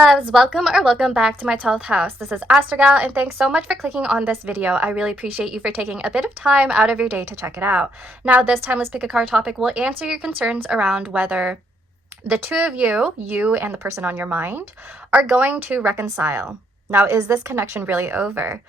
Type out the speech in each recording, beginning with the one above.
loves, welcome or welcome back to my 12th house. This is ASTROG L, and thanks so much for clicking on this video. I really appreciate you for taking a bit of time out of your day to check it out. Now, this timeless pick a card topic will answer your concerns around whether the two of you and the person on your mind, are going to reconcile. Now, is this connection really over?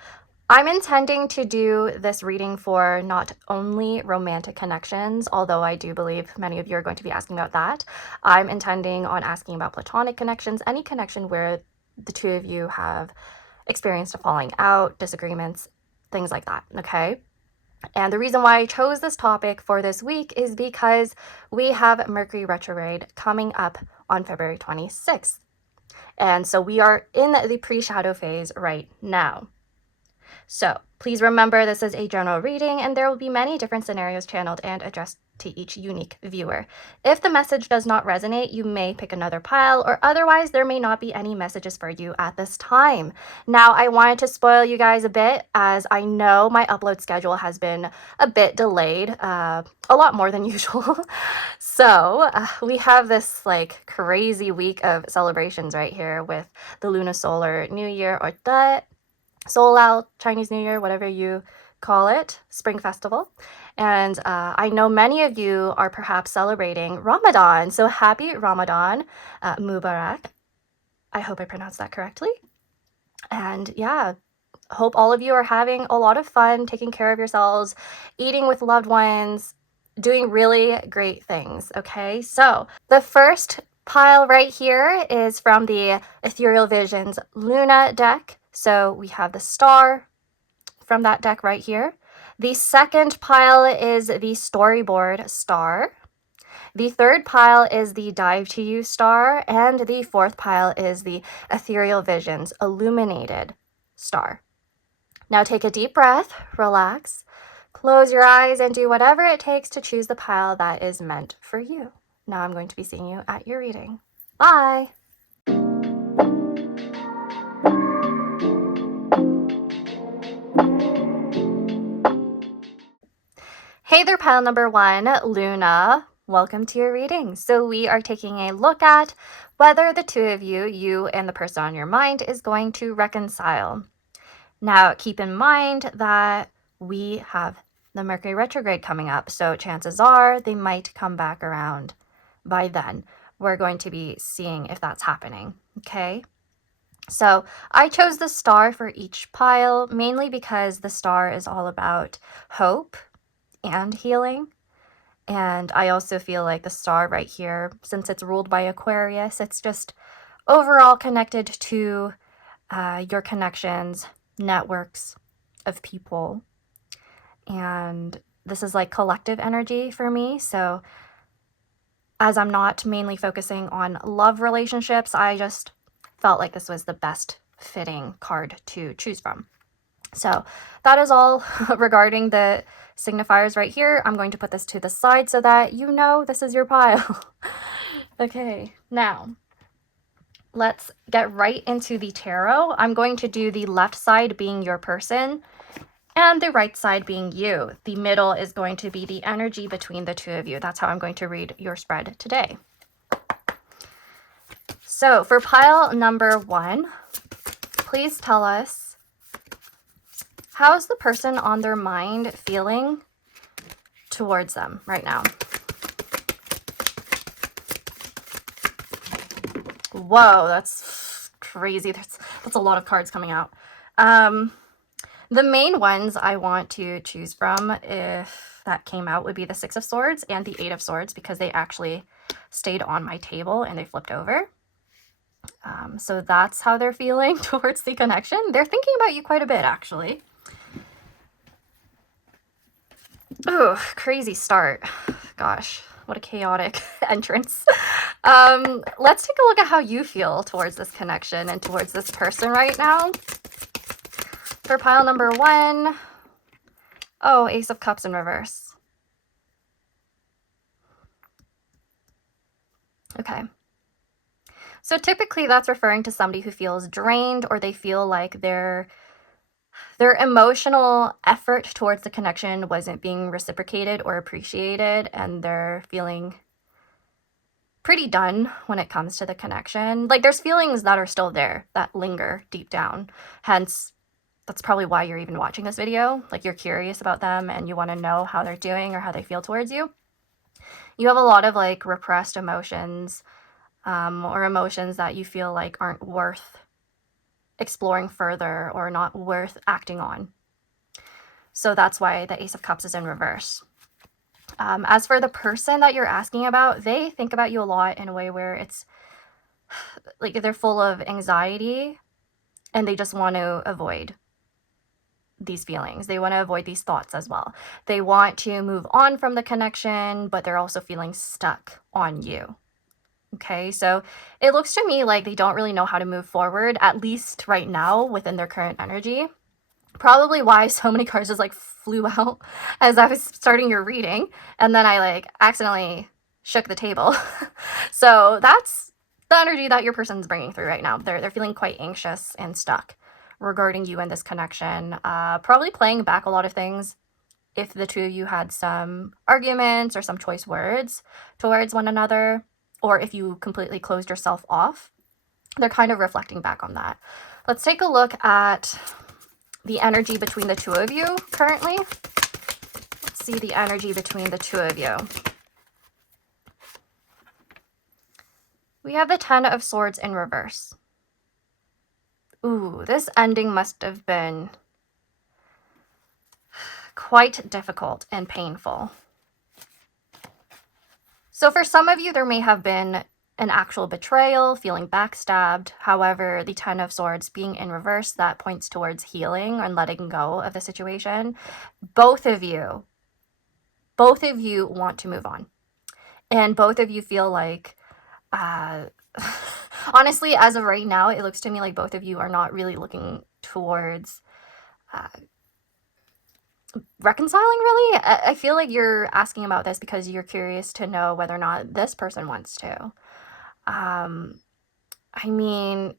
I'm intending to do this reading for not only romantic connections, although I do believe many of you are going to be asking about that. I'm intending on asking about platonic connections, any connection where the two of you have experienced a falling out, disagreements, things like that, okay? And the reason why I chose this topic for this week is because we have Mercury retrograde coming up on February 26th. And so we are in the pre-shadow phase right now. So please remember, this is a general reading and there will be many different scenarios channeled and addressed to each unique viewer. If the message does not resonate, you may pick another pile, or otherwise there may not be any messages for you at this time. Now, I wanted to spoil you guys a bit, as I know my upload schedule has been a bit delayed, a lot more than usual. So we have this like crazy week of celebrations right here with the Luna-Solar New Year, or the Solal Chinese New Year, whatever you call it, Spring Festival. And I know many of you are perhaps celebrating Ramadan. So happy Ramadan, Mubarak. I hope I pronounced that correctly. And yeah, hope all of you are having a lot of fun, taking care of yourselves, eating with loved ones, doing really great things, okay? So the first pile right here is from the Ethereal Visions Luna deck. So we have the star from that deck right here. The second pile is the Storyboard Star. The third pile is the Dive to You Star. And the fourth pile is the Ethereal Visions Illuminated Star. Now take a deep breath, relax, close your eyes, and do whatever it takes to choose the pile that is meant for you. Now I'm going to be seeing you at your reading. Bye! Hey there, pile number one, Luna. Welcome to your reading. So we are taking a look at whether the two of you and the person on your mind, is going to reconcile. Now, keep in mind that we have the Mercury retrograde coming up, so chances are they might come back around by then. We're going to be seeing if that's happening, okay? So I chose the star for each pile, mainly because the star is all about hope and healing. And I also feel like the star right here, since it's ruled by Aquarius, it's just overall connected to your connections, networks of people. And this is like collective energy for me. So as I'm not mainly focusing on love relationships, I just felt like this was the best fitting card to choose from. So that is all regarding the signifiers right here. I'm going to put this to the side so that you know this is your pile. Okay, now let's get right into the tarot. I'm going to do the left side being your person and the right side being you. The middle is going to be the energy between the two of you. That's how I'm going to read your spread today. So for pile number one, please tell us, how's the person on their mind feeling towards them right now? Whoa, that's crazy. That's a lot of cards coming out. The main ones I want to choose from, if that came out, would be the Six of Swords and the Eight of Swords, because they actually stayed on my table and they flipped over. So that's how they're feeling towards the connection. They're thinking about you quite a bit, actually. Oh, crazy start. Gosh, what a chaotic entrance. Let's take a look at how you feel towards this connection and towards this person right now. For pile number one, oh, Ace of Cups in reverse. Okay. So typically that's referring to somebody who feels drained, or they feel like their emotional effort towards the connection wasn't being reciprocated or appreciated, and they're feeling pretty done when it comes to the connection. Like, there's feelings that are still there, that linger deep down. Hence, that's probably why you're even watching this video. Like, you're curious about them and you want to know how they're doing or how they feel towards you. You have a lot of like repressed emotions, or emotions that you feel like aren't worth exploring further or not worth acting on. So that's why the Ace of Cups is in reverse. As for the person that you're asking about, they think about you a lot in a way where it's like they're full of anxiety and they just want to avoid these feelings. They want to avoid these thoughts as well. They want to move on from the connection, but they're also feeling stuck on you. Okay, so it looks to me like they don't really know how to move forward, at least right now within their current energy. Probably why so many cards just like flew out as I was starting your reading, and then I like accidentally shook the table. So that's the energy that your person's bringing through right now. They're feeling quite anxious and stuck regarding you and this connection. Probably playing back a lot of things if the two of you had some arguments or some choice words towards one another, or if you completely closed yourself off. They're kind of reflecting back on that. Let's take a look at the energy between the two of you currently. Let's see the energy between the two of you. We have the Ten of Swords in reverse. Ooh, this ending must have been quite difficult and painful. So for some of you, there may have been an actual betrayal, feeling backstabbed. However, the Ten of Swords being in reverse, that points towards healing and letting go of the situation. Both of you want to move on. And both of you feel like, honestly, as of right now, it looks to me like both of you are not really looking towards reconciling, really. I feel like you're asking about this because you're curious to know whether or not this person wants to. I mean,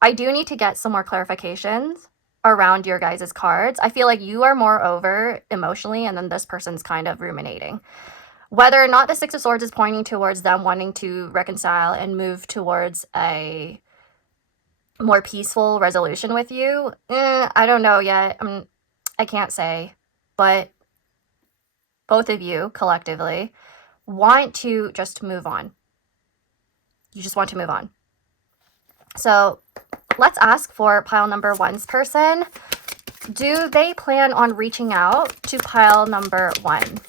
I do need to get some more clarifications around your guys' cards. I feel like you are more over emotionally, and then this person's kind of ruminating. Whether or not the Six of Swords is pointing towards them wanting to reconcile and move towards a more peaceful resolution with you, I don't know yet. I can't say. But both of you collectively want to just move on. You just want to move on. So let's ask for pile number one's person. Do they plan on reaching out to pile number one?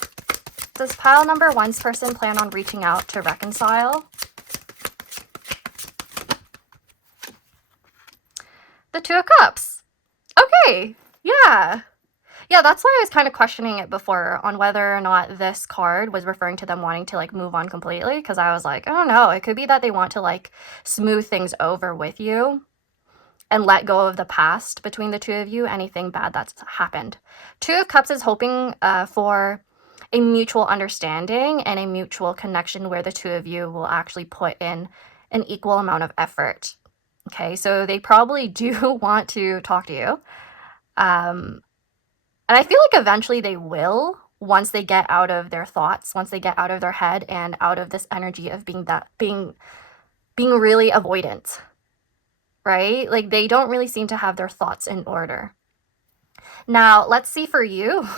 Does pile number one's person plan on reaching out to reconcile? The Two of Cups. Okay, yeah. Yeah, that's why I was kind of questioning it before on whether or not this card was referring to them wanting to like move on completely, because I was like, I don't know, it could be that they want to like smooth things over with you and let go of the past between the two of you, anything bad that's happened. Two of Cups is hoping for a mutual understanding and a mutual connection where the two of you will actually put in an equal amount of effort. Okay, so they probably do want to talk to you. And I feel like eventually they will, once they get out of their thoughts, once they get out of their head and out of this energy of being really avoidant, right? Like they don't really seem to have their thoughts in order. Now, let's see for you.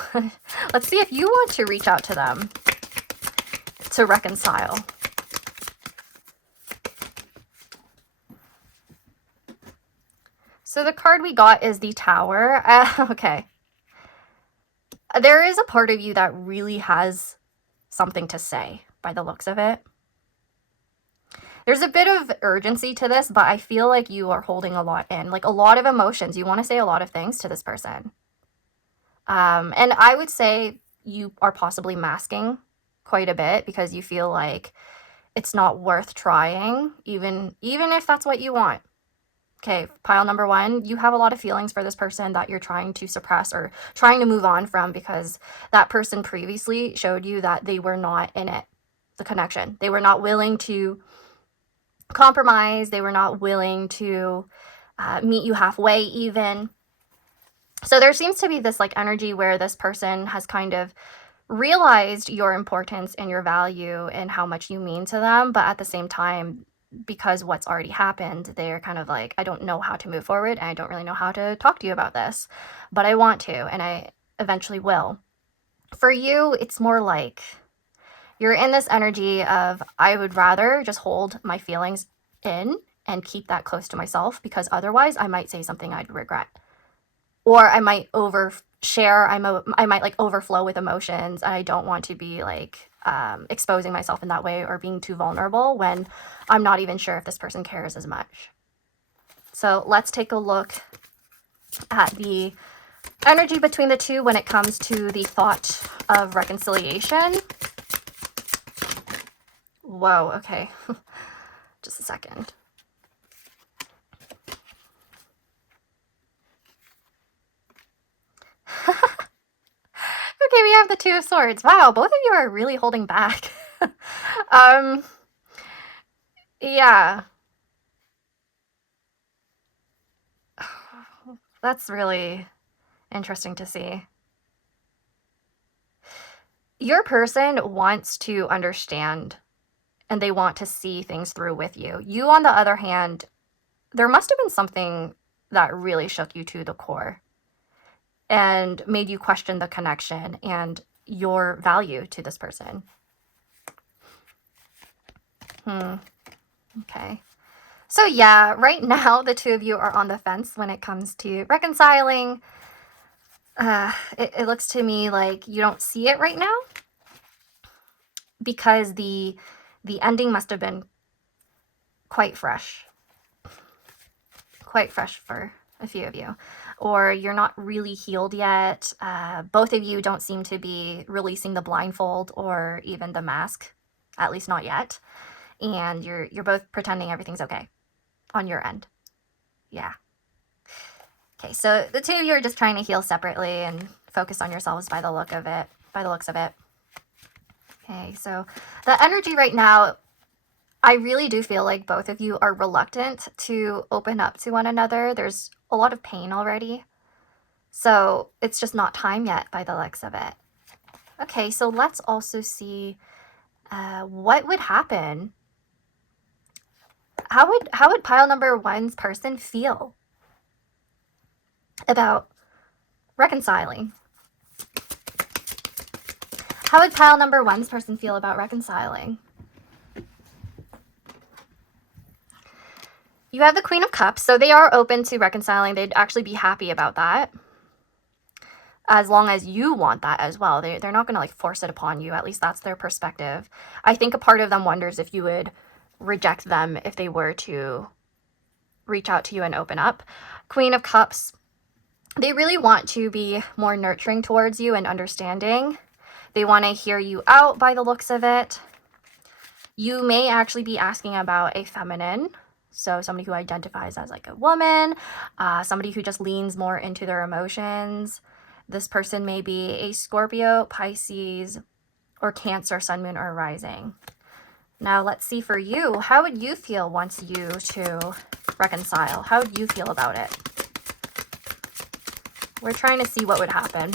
Let's see if you want to reach out to them to reconcile. So the card we got is the Tower. Okay. There is a part of you that really has something to say by the looks of it. There's a bit of urgency to this, but I feel like you are holding a lot in, like a lot of emotions. You want to say a lot of things to this person. And I would say you are possibly masking quite a bit because you feel like it's not worth trying, even if that's what you want. Okay, pile number one, you have a lot of feelings for this person that you're trying to suppress or trying to move on from because that person previously showed you that they were not in it, the connection. They were not willing to compromise. They were not willing to meet you halfway even. So there seems to be this like energy where this person has kind of realized your importance and your value and how much you mean to them, but at the same time, because what's already happened, they're kind of like, I don't know how to move forward, and I don't really know how to talk to you about this, but I want to, and I eventually will. For you, it's more like you're in this energy of, I would rather just hold my feelings in and keep that close to myself, because otherwise I might say something I'd regret. Or I might overshare, I might like overflow with emotions, and I don't want to be like exposing myself in that way or being too vulnerable when I'm not even sure if this person cares as much. So let's take a look at the energy between the two when it comes to the thought of reconciliation. Whoa, okay. Just a second. Okay, we have the Two of Swords. Wow, both of you are really holding back. Yeah. That's really interesting to see. Your person wants to understand and they want to see things through with you. You, on the other hand, there must have been something that really shook you to the core and made you question the connection and your value to this person. Okay. So yeah, right now the two of you are on the fence when it comes to reconciling. It looks to me like you don't see it right now because the ending must have been quite fresh for a few of you, or you're not really healed yet. Both of you don't seem to be releasing the blindfold or even the mask, at least not yet, and you're both pretending everything's okay on your end. Yeah. Okay, so the two of you are just trying to heal separately and focus on yourselves by the looks of it. Okay, so the energy right now, I really do feel like both of you are reluctant to open up to one another. There's a lot of pain already. So it's just not time yet by the looks of it. Okay, so let's also see what would happen. How would pile number one's person feel about reconciling? How would pile number one's person feel about reconciling? You have the Queen of Cups, so they are open to reconciling. They'd actually be happy about that, as long as you want that as well. They're not going to like force it upon you. At least that's their perspective. I think a part of them wonders if you would reject them if they were to reach out to you and open up. Queen of Cups, they really want to be more nurturing towards you and understanding. They want to hear you out by the looks of it. You may actually be asking about a feminine. So somebody who identifies as like a woman, somebody who just leans more into their emotions. This person may be a Scorpio, Pisces, or Cancer, Sun, Moon, or Rising. Now let's see for you, how would you feel once you to reconcile? How would you feel about it? We're trying to see what would happen.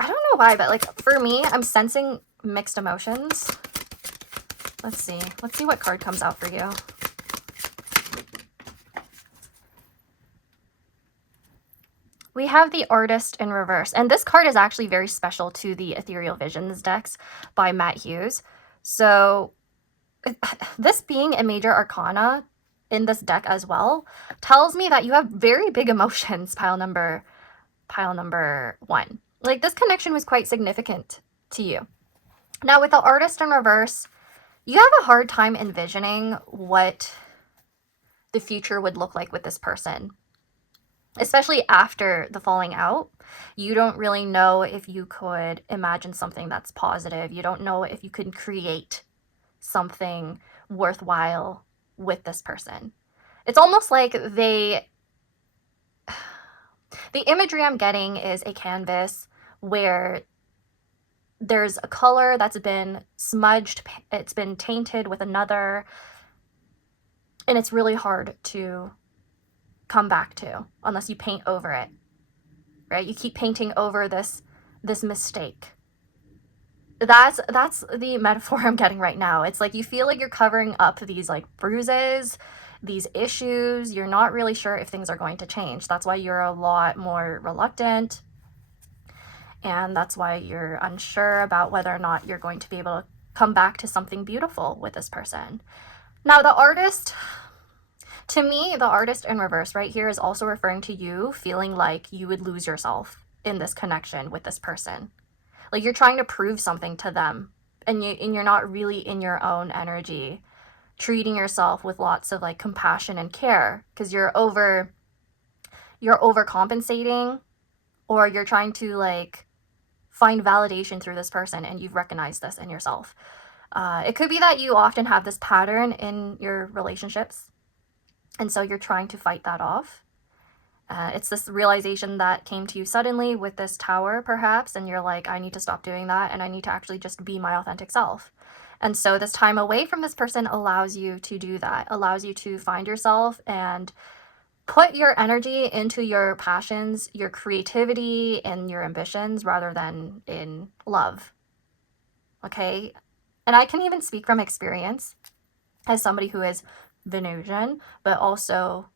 I don't know why, but like for me, I'm sensing mixed emotions. Let's see what card comes out for you. We have the Artist in reverse, and this card is actually very special to the Ethereal Visions decks by Matt Hughes. So this being a major arcana in this deck as well tells me that you have very big emotions, pile number one. Like this connection was quite significant to you. Now with the Artist in reverse, you have a hard time envisioning what the future would look like with this person. Especially after the falling out, you don't really know if you could imagine something that's positive. You don't know if you could create something worthwhile with this person. It's almost like the imagery I'm getting is a canvas where there's a color that's been smudged, it's been tainted with another, and it's really hard to come back to unless you paint over it, right? You keep painting over this mistake. That's the metaphor I'm getting right now. It's like you feel like you're covering up these like bruises, these issues. You're not really sure if things are going to change. That's why you're a lot more reluctant. And that's why you're unsure about whether or not you're going to be able to come back to something beautiful with this person. Now, the artist, to me, the artist in reverse right here is also referring to you feeling like you would lose yourself in this connection with this person. Like you're trying to prove something to them, and you're not really in your own energy, treating yourself with lots of like compassion and care, because you're overcompensating, or you're trying to like find validation through this person, and you've recognized this in yourself. It could be that you often have this pattern in your relationships, and so you're trying to fight that off. It's this realization that came to you suddenly with this tower, perhaps, and you're like, I need to stop doing that, and I need to actually just be my authentic self. And so this time away from this person allows you to do that, allows you to find yourself and put your energy into your passions, your creativity, and your ambitions rather than in love. Okay? And I can even speak from experience as somebody who is Venusian, but also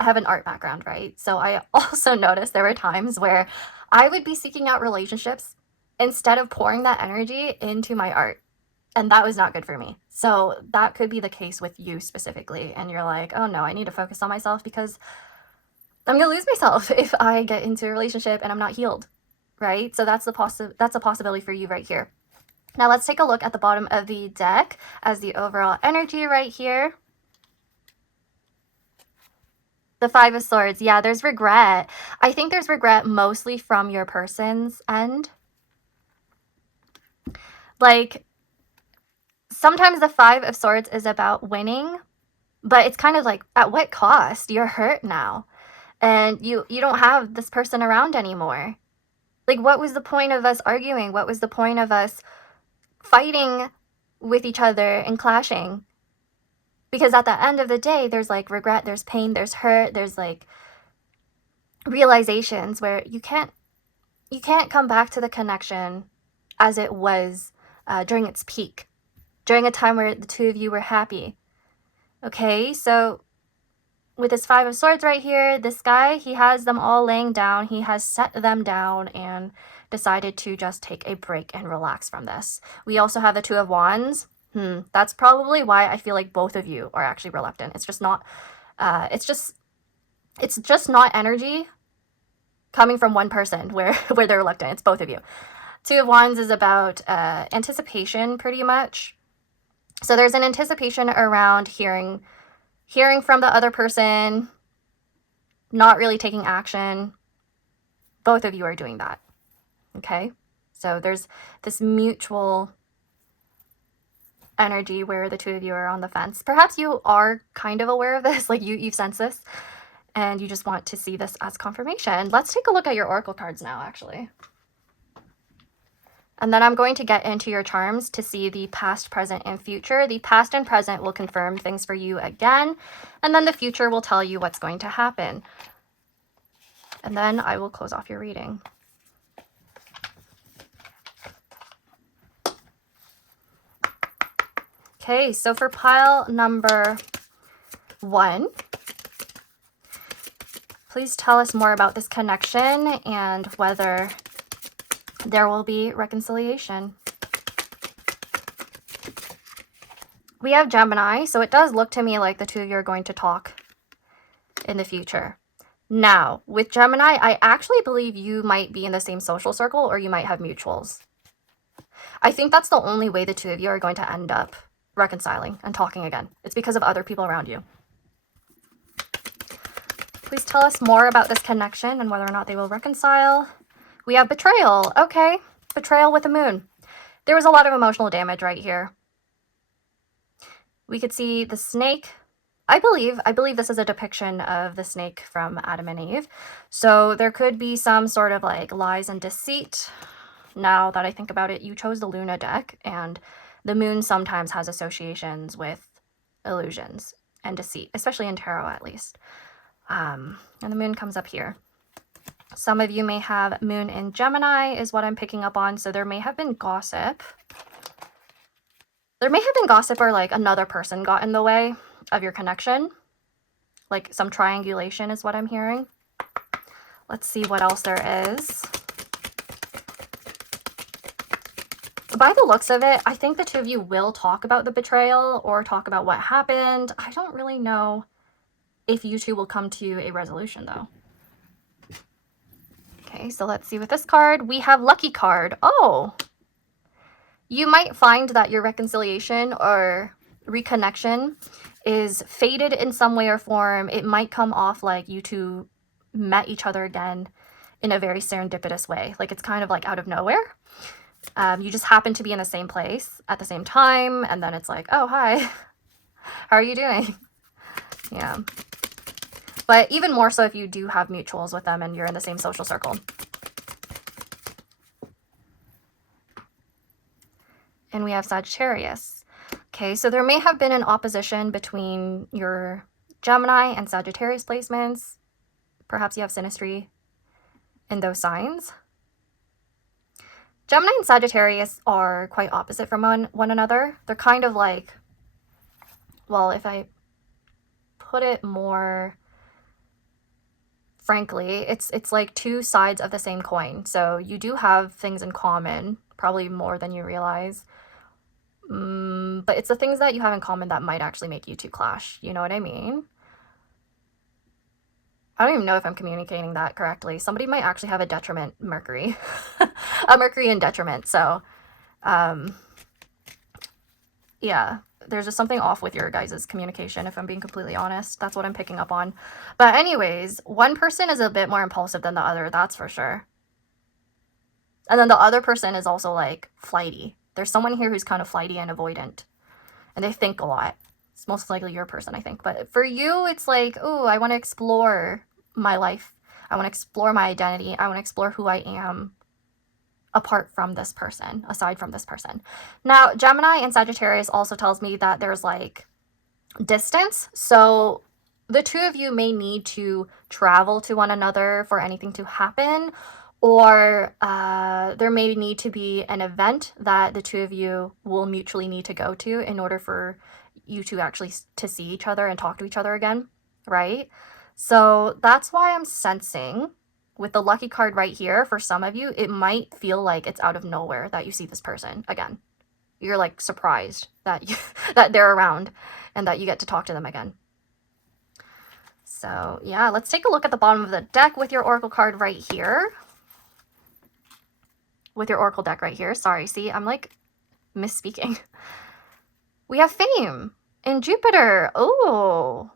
I have an art background, right? So I also noticed there were times where I would be seeking out relationships instead of pouring that energy into my art. And that was not good for me. So that could be the case with you specifically. And you're like, oh no, I need to focus on myself because I'm going to lose myself if I get into a relationship and I'm not healed, right? So that's a possibility for you right here. Now let's take a look at the bottom of the deck as the overall energy right here. The Five of Swords. Yeah, there's regret. I think there's regret mostly from your person's end. Like, sometimes the Five of Swords is about winning, but it's kind of like, at what cost? You're hurt now. And you don't have this person around anymore. Like, what was the point of us arguing? What was the point of us fighting with each other and clashing? Because at the end of the day, there's like regret, there's pain, there's hurt, there's like realizations where you can't come back to the connection as it was during its peak, during a time where the two of you were happy. Okay, so with this Five of Swords right here, this guy, he has them all laying down. He has set them down and decided to just take a break and relax from this. We also have the Two of Wands. That's probably why I feel like both of you are actually reluctant. It's just not, it's just not energy coming from one person where they're reluctant. It's both of you. Two of Wands is about anticipation, pretty much. So there's an anticipation around hearing from the other person, not really taking action. Both of you are doing that. Okay? So there's this mutual energy where the two of you are on the fence. Perhaps you are kind of aware of this, like you've sensed this, and you just want to see this as confirmation. Let's take a look at your oracle cards now, actually. And then I'm going to get into your charms to see the past, present, and future. The past and present will confirm things for you again, and then the future will tell you what's going to happen. And then I will close off your reading. Okay, so for pile number 1, please tell us more about this connection and whether there will be reconciliation. We have Gemini, so it does look to me like the two of you are going to talk in the future. Now, with Gemini, I actually believe you might be in the same social circle or you might have mutuals. I think that's the only way the two of you are going to end up reconciling and talking again. It's because of other people around you. Please tell us more about this connection and whether or not they will reconcile. We have betrayal. Okay, betrayal with the moon. There was a lot of emotional damage right here. We could see the snake. I believe this is a depiction of the snake from Adam and Eve. So there could be some sort of like lies and deceit. Now that I think about it, you chose the Luna deck, and the moon sometimes has associations with illusions and deceit, especially in tarot at least. And the moon comes up here. Some of you may have moon in Gemini is what I'm picking up on. So there may have been gossip. There may have been gossip, or like another person got in the way of your connection. Like some triangulation is what I'm hearing. Let's see what else there is. By the looks of it, I think the two of you will talk about the betrayal or talk about what happened. I don't really know if you two will come to a resolution though. Okay, so let's see with this card. We have Lucky card. Oh, you might find that your reconciliation or reconnection is faded in some way or form. It might come off like you two met each other again in a very serendipitous way. Like it's kind of like out of nowhere. You just happen to be in the same place at the same time. And then it's like, oh, hi, how are you doing? Yeah. But even more so if you do have mutuals with them and you're in the same social circle. And we have Sagittarius. Okay, so there may have been an opposition between your Gemini and Sagittarius placements. Perhaps you have synastry in those signs. Gemini and Sagittarius are quite opposite from one another. They're kind of like, well, if I put it more frankly, it's like two sides of the same coin. So you do have things in common, probably more than you realize. But it's the things that you have in common that might actually make you two clash. You know what I mean? I don't even know if I'm communicating that correctly. Somebody might actually have a detriment Mercury. A Mercury in detriment. So, yeah, there's just something off with your guys' communication, if I'm being completely honest. That's what I'm picking up on. But anyways, one person is a bit more impulsive than the other, that's for sure. And then the other person is also like flighty. There's someone here who's kind of flighty and avoidant. And they think a lot. It's most likely your person, I think. But for you, it's like, oh, I want to explore my life. I want to explore my identity. I want to explore who I am apart from this person, aside from this person. Now, Gemini and Sagittarius also tells me that there's like distance. So the two of you may need to travel to one another for anything to happen, or there may need to be an event that the two of you will mutually need to go to in order for you two actually to see each other and talk to each other again, right? So that's why I'm sensing with the lucky card right here, for some of you, it might feel like it's out of nowhere that you see this person again. You're like surprised that that they're around and that you get to talk to them again. So yeah, let's take a look at the bottom of the deck with your oracle card right here. With your oracle deck right here. Sorry, see, I'm like misspeaking. We have Fame in Jupiter. Oh.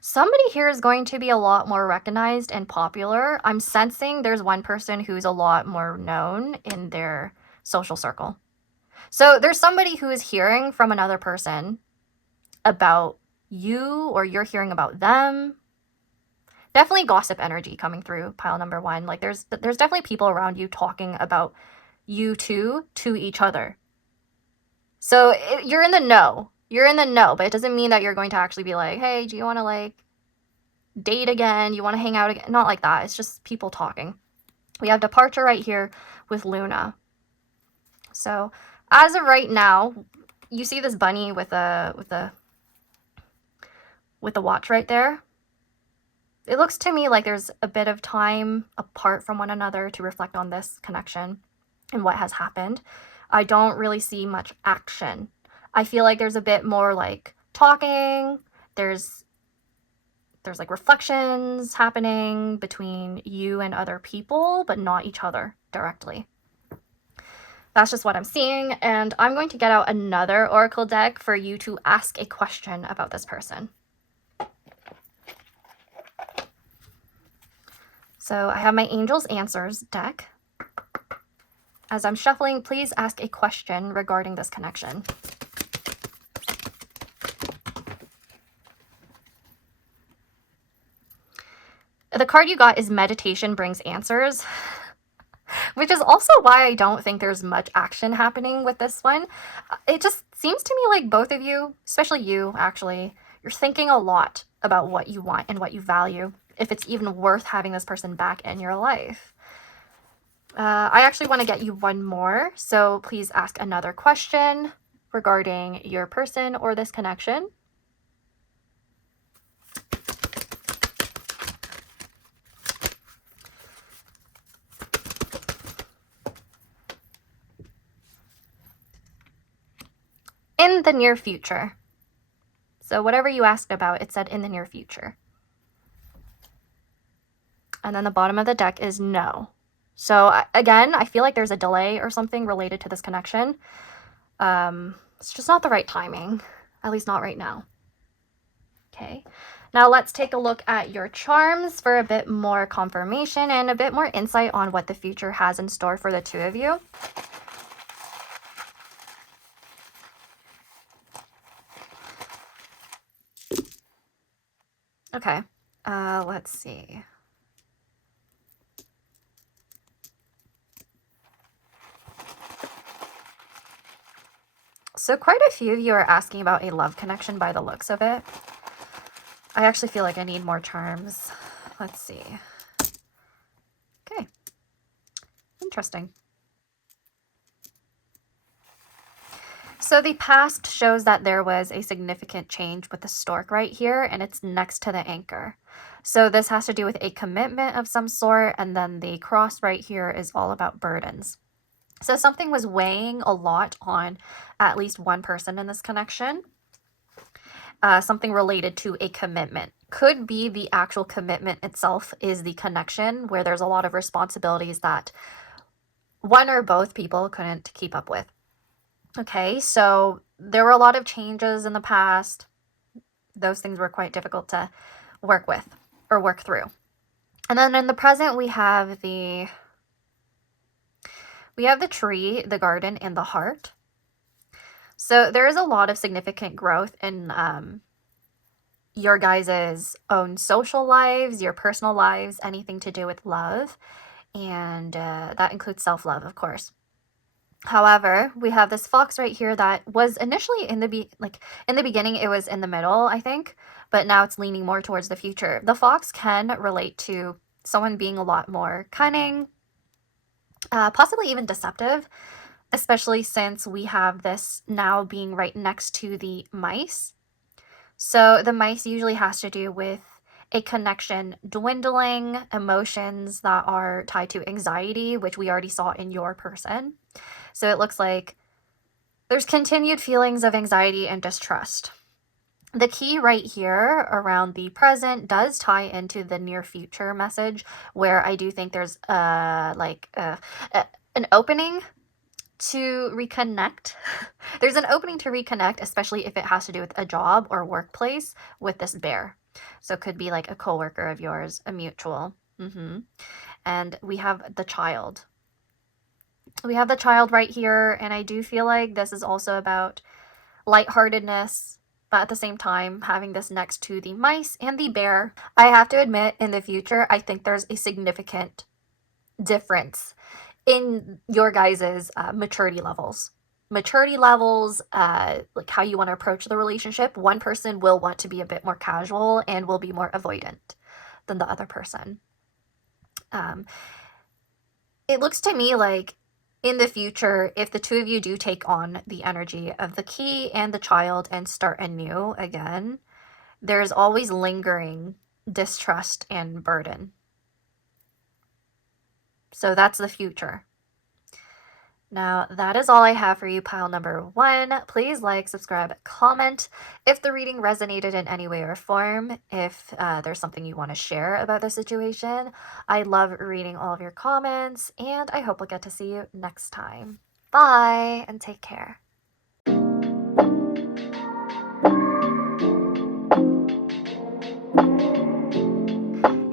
Somebody here is going to be a lot more recognized and popular. I'm sensing there's one person who's a lot more known in their social circle. So there's somebody who is hearing from another person about you, or you're hearing about them. Definitely gossip energy coming through pile number one. Like there's definitely people around you talking about you two to each other. So you're in the know. You're in the know, but it doesn't mean that you're going to actually be like, hey, do you want to like date again? You want to hang out again? Not like that. It's just people talking. We have departure right here with Luna. So as of right now, you see this bunny with the watch right there. It looks to me like there's a bit of time apart from one another to reflect on this connection and what has happened. I don't really see much action. I feel like there's a bit more like talking. There's like reflections happening between you and other people, but not each other directly. That's just what I'm seeing. And I'm going to get out another oracle deck for you to ask a question about this person. So I have my Angels Answers deck. As I'm shuffling, please ask a question regarding this connection. The card you got is Meditation Brings Answers. which is also why I don't think there's much action happening with this one. It just seems to me like both of you, especially you actually, you're thinking a lot about what you want and what you value, if it's even worth having this person back in your life. I actually want to get you one more, so please ask another question regarding your person or this connection. In the near future. So whatever you asked about, it said in the near future. And then the bottom of the deck is no. So again, I feel like there's a delay or something related to this connection. It's just not the right timing, at least not right now. Okay, now let's take a look at your charms for a bit more confirmation and a bit more insight on what the future has in store for the two of you. Okay, let's see. So quite a few of you are asking about a love connection by the looks of it. I actually feel like I need more charms. Let's see. Okay. Interesting. So the past shows that there was a significant change with the stork right here, and it's next to the anchor. So this has to do with a commitment of some sort, and then the cross right here is all about burdens. So something was weighing a lot on at least one person in this connection. Something related to a commitment. Could be the actual commitment itself is the connection, where there's a lot of responsibilities that one or both people couldn't keep up with. Okay, so there were a lot of changes in the past. Those things were quite difficult to work with or work through. And then in the present, we have the tree, the garden, and the heart. So there is a lot of significant growth in your guys' own social lives, your personal lives, anything to do with love. And that includes self-love, of course. However, we have this fox right here that was initially in the beginning, it was in the middle, I think, but now it's leaning more towards the future. The fox can relate to someone being a lot more cunning, possibly even deceptive, especially since we have this now being right next to the mice. So the mice usually has to do with a connection dwindling, emotions that are tied to anxiety, which we already saw in your person. So it looks like there's continued feelings of anxiety and distrust. The key right here around the present does tie into the near future message, where I do think there's an opening to reconnect. There's an opening to reconnect, especially if it has to do with a job or workplace with this bear. So it could be like a coworker of yours, a mutual. And we have the child. We have the child right here, and I do feel like this is also about lightheartedness, but at the same time, having this next to the mice and the bear. I have to admit, in the future, I think there's a significant difference in your guys' maturity levels. Maturity levels, like how you want to approach the relationship. One person will want to be a bit more casual and will be more avoidant than the other person. It looks to me like in the future, if the two of you do take on the energy of the key and the child and start anew again, there's always lingering distrust and burden. So that's the future. Now, that is all I have for you, pile number 1. Please like, subscribe, comment if the reading resonated in any way or form. If there's something you want to share about the situation, I love reading all of your comments, and I hope we'll get to see you next time. Bye, and take care.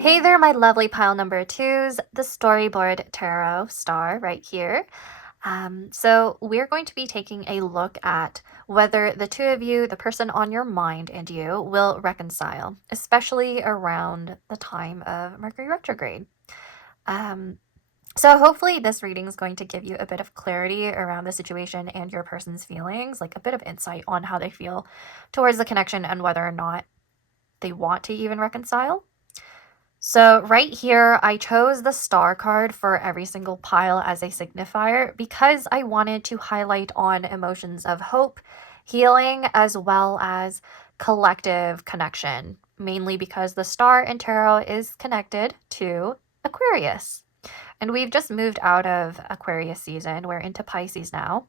Hey there, my lovely pile number 2s, the Storyboard Tarot Star right here. So we're going to be taking a look at whether the two of you, the person on your mind and you, will reconcile, especially around the time of Mercury retrograde. So hopefully this reading is going to give you a bit of clarity around the situation and your person's feelings, like a bit of insight on how they feel towards the connection and whether or not they want to even reconcile. So right here, I chose the star card for every single pile as a signifier because I wanted to highlight on emotions of hope, healing, as well as collective connection, mainly because the star in tarot is connected to Aquarius. And we've just moved out of Aquarius season. We're into Pisces now.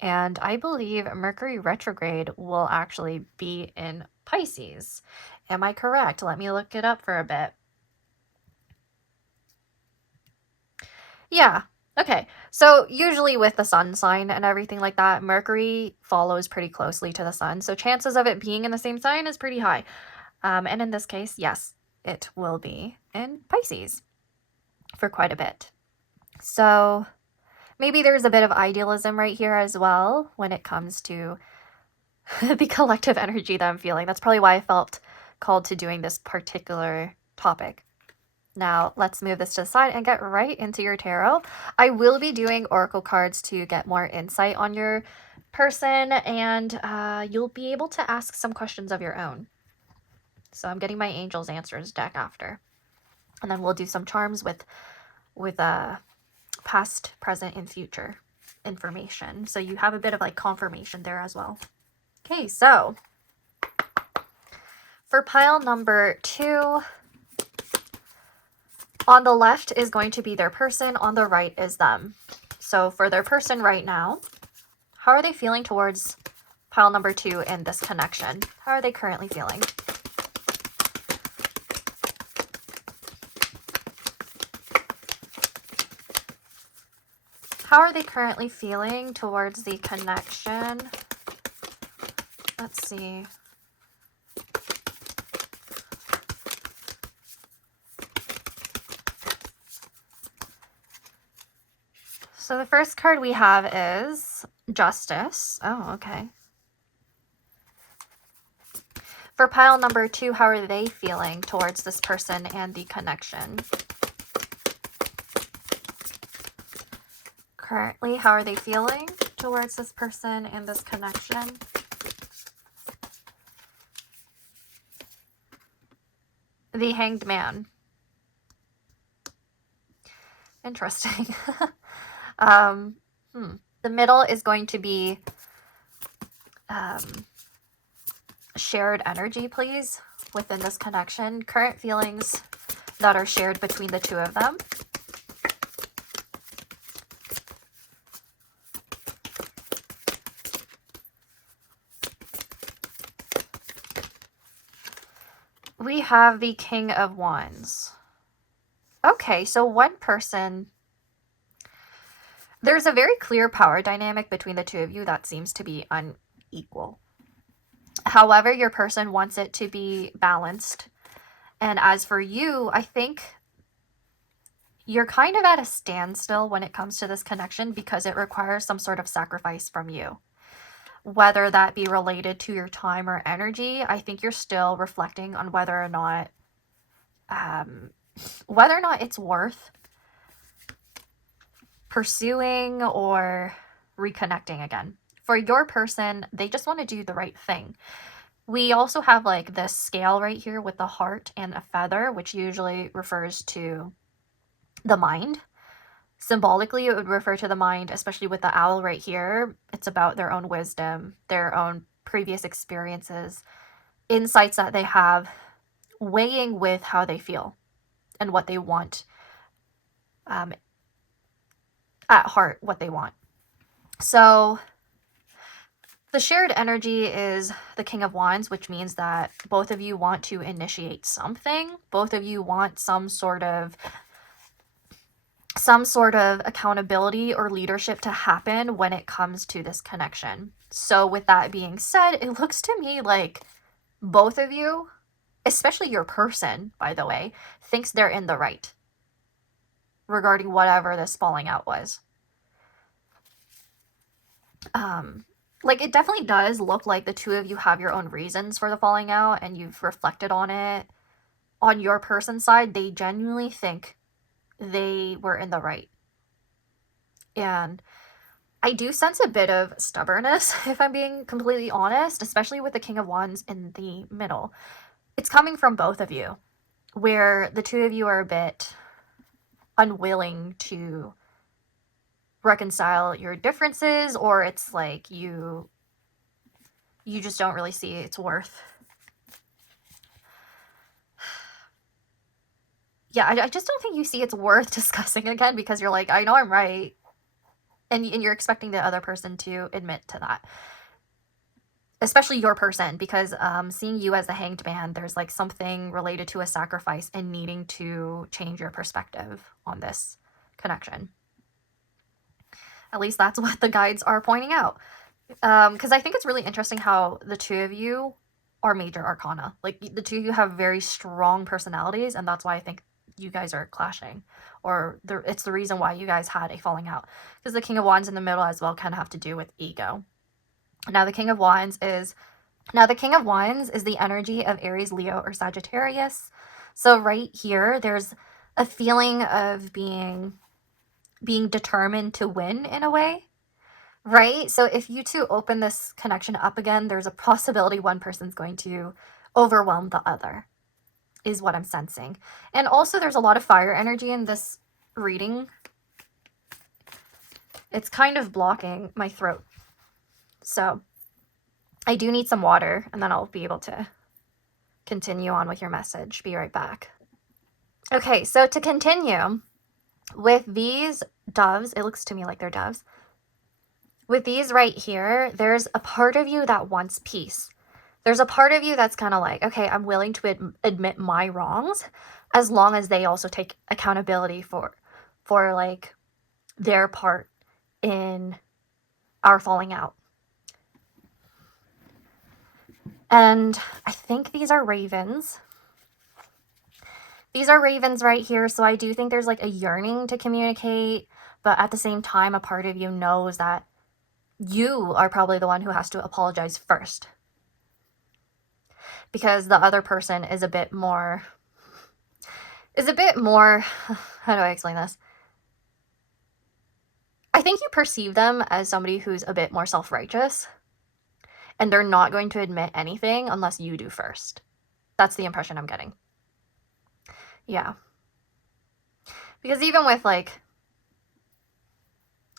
And I believe Mercury retrograde will actually be in Pisces. Am I correct? Let me look it up for a bit. Yeah. Okay. So usually with the sun sign and everything like that, Mercury follows pretty closely to the sun. So chances of it being in the same sign is pretty high. And in this case, yes, it will be in Pisces for quite a bit. So maybe there's a bit of idealism right here as well when it comes to the collective energy that I'm feeling. That's probably why I felt called to doing this particular topic. Now, let's move this to the side and get right into your tarot. I will be doing oracle cards to get more insight on your person, and you'll be able to ask some questions of your own. So I'm getting my Angels Answers deck after. And then we'll do some charms with past, present, and future information. So you have a bit of like confirmation there as well. Okay, so for pile number 2, on the left is going to be their person, on the right is them. So for their person right now, how are they feeling towards pile number 2 in this connection? How are they currently feeling? How are they currently feeling towards the connection? Let's see. So the first card we have is Justice. Oh, okay. For pile number 2, how are they feeling towards this person and the connection? Currently, how are they feeling towards this person and this connection? The Hanged Man. Interesting. The middle is going to be shared energy, please, within this connection. Current feelings that are shared between the two of them. We have the King of Wands. Okay, so one person, there's a very clear power dynamic between the two of you that seems to be unequal. However, your person wants it to be balanced. And as for you, I think you're kind of at a standstill when it comes to this connection because it requires some sort of sacrifice from you. Whether that be related to your time or energy, I think you're still reflecting on whether or not it's worth pursuing or reconnecting again. For your person, they just want to do the right thing. We also have like this scale right here with the heart and a feather, which usually refers to the mind. Symbolically, it would refer to the mind, especially with the owl right here. It's about their own wisdom, their own previous experiences, insights that they have, weighing with how they feel and what they want, at heart, what they want. So the shared energy is the King of Wands, which means that both of you want to initiate something. Both of you want some sort of accountability or leadership to happen when it comes to this connection. So with that being said, it looks to me like both of you, especially your person, by the way, thinks they're in the right regarding whatever this falling out was. Like, it definitely does look like the two of you have your own reasons for the falling out and you've reflected on it. On your person's side, they genuinely think they were in the right. And I do sense a bit of stubbornness, if I'm being completely honest, especially with the King of Wands in the middle. It's coming from both of you, where the two of you are a bit unwilling to reconcile your differences, or it's like you just don't really see its worth. Yeah, I just don't think you see it's worth discussing again, because you're like, I know I'm right. And you're expecting the other person to admit to that. Especially your person, because seeing you as the Hanged Man, there's like something related to a sacrifice and needing to change your perspective on this connection. At least that's what the guides are pointing out. Because I think it's really interesting how the two of you are major arcana. Like, the two of you have very strong personalities, and that's why I think you guys are clashing, or it's the reason why you guys had a falling out, because the King of Wands in the middle as well kind of have to do with ego. Now the King of Wands is the energy of Aries, Leo, or Sagittarius. So right here, there's a feeling of being determined to win in a way, right? So if you two open this connection up again, there's a possibility one person's going to overwhelm the other, is what I'm sensing. And also there's a lot of fire energy in this reading. It's kind of blocking my throat. So I do need some water, and then I'll be able to continue on with your message. Be right back. Okay, so to continue with these doves, it looks to me like they're doves. With these right here, there's a part of you that wants peace. There's a part of you that's kind of like, okay, I'm willing to admit my wrongs, as long as they also take accountability for like their part in our falling out. And I think these are ravens. These are ravens right here, so I do think there's like a yearning to communicate, but at the same time, a part of you knows that you are probably the one who has to apologize first. Because the other person is a bit more, how do I explain this? I think you perceive them as somebody who's a bit more self-righteous, and they're not going to admit anything unless you do first. That's the impression I'm getting. Yeah. Because even with like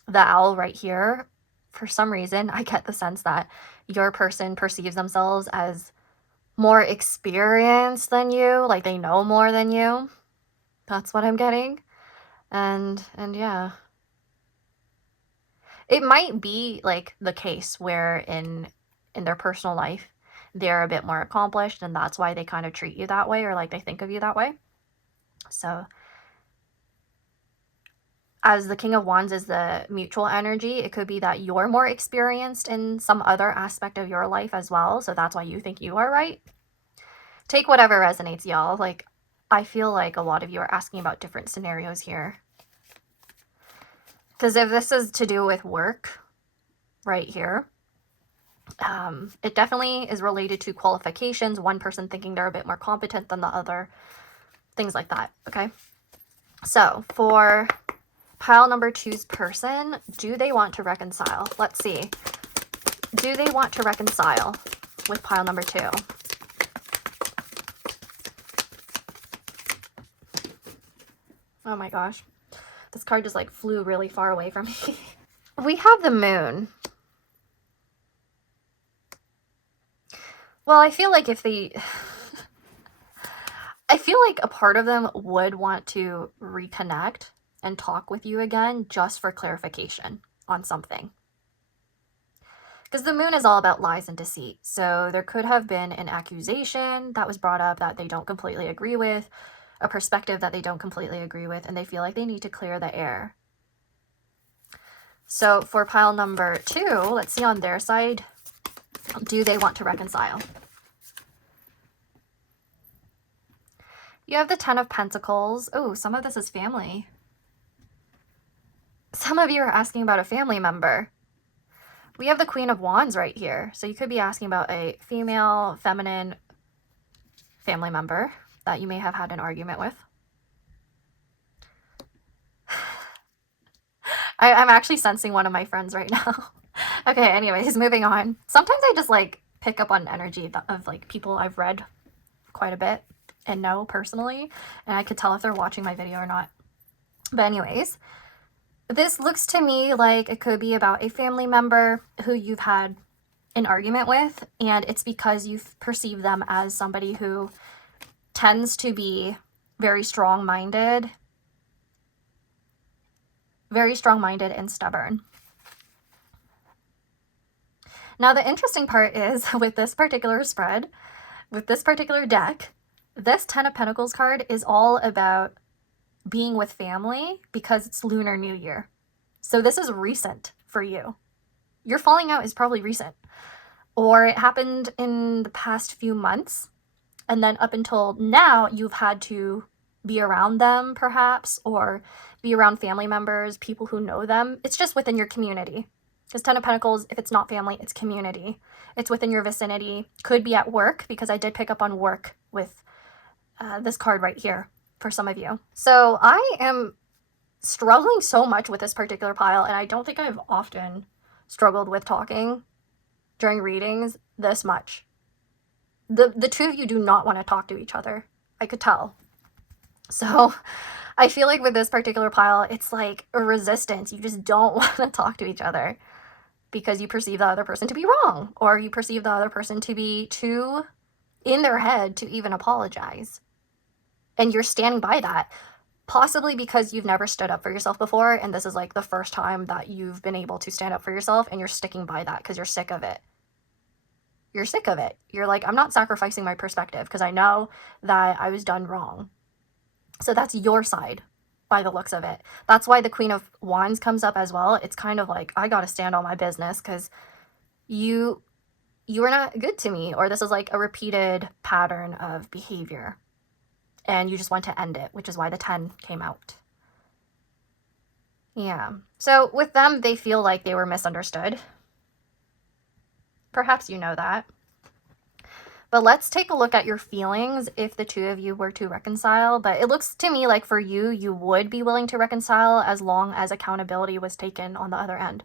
the owl right here, for some reason, I get the sense that your person perceives themselves as more experienced than you, like they know more than you. That's what I'm getting. And yeah. It might be like the case where in their personal life, they're a bit more accomplished, and that's why they kind of treat you that way, or like they think of you that way. So as the King of Wands is the mutual energy, it could be that you're more experienced in some other aspect of your life as well, so that's why you think you are right. Take whatever resonates, y'all. Like, I feel like a lot of you are asking about different scenarios here. Because if this is to do with work right here, it definitely is related to qualifications, one person thinking they're a bit more competent than the other, things like that, okay? So for pile number 2's person, do they want to reconcile? Let's see. Do they want to reconcile with pile number 2? Oh my gosh. This card just like flew really far away from me. We have the moon. Well, I feel like I feel like a part of them would want to reconnect and talk with you again just for clarification on something. Because the moon is all about lies and deceit. So there could have been an accusation that was brought up that they don't completely agree with, a perspective that they don't completely agree with, and they feel like they need to clear the air. So for pile number 2, let's see on their side, do they want to reconcile? You have the 10 of Pentacles. Oh, some of this is family. Some of you are asking about a family member. We have the Queen of Wands right here. So you could be asking about a female, feminine family member that you may have had an argument with. I'm actually sensing one of my friends right now. Okay, anyways, moving on. Sometimes I just like pick up on energy of like people I've read quite a bit and know personally, and I could tell if they're watching my video or not. But anyways, this looks to me like it could be about a family member who you've had an argument with, and it's because you perceive them as somebody who tends to be very strong-minded and stubborn. Now, the interesting part is with this particular spread, with this particular deck, this 10 of Pentacles card is all about being with family because it's Lunar New Year. So this is recent for you. Your falling out is probably recent, or it happened in the past few months, and then up until now you've had to be around them perhaps, or be around family members, people who know them. It's just within your community, because 10 of Pentacles, if it's not family, it's community. It's within your vicinity. Could be at work, because I did pick up on work with this card right here for some of you. So I am struggling so much with this particular pile, and I don't think I've often struggled with talking during readings this much. The two of you do not want to talk to each other. I could tell. So I feel like with this particular pile, it's like a resistance. You just don't want to talk to each other because you perceive the other person to be wrong, or you perceive the other person to be too in their head to even apologize. And you're standing by that, possibly because you've never stood up for yourself before, and this is like the first time that you've been able to stand up for yourself, and you're sticking by that because you're sick of it. You're sick of it. You're like, I'm not sacrificing my perspective because I know that I was done wrong. So that's your side by the looks of it. That's why the Queen of Wands comes up as well. It's kind of like, I gotta stand on my business because you are not good to me, or this is like a repeated pattern of behavior, and you just want to end it, which is why the 10 came out. Yeah. So with them, they feel like they were misunderstood. Perhaps you know that. But let's take a look at your feelings if the two of you were to reconcile. But it looks to me like for you, you would be willing to reconcile as long as accountability was taken on the other end.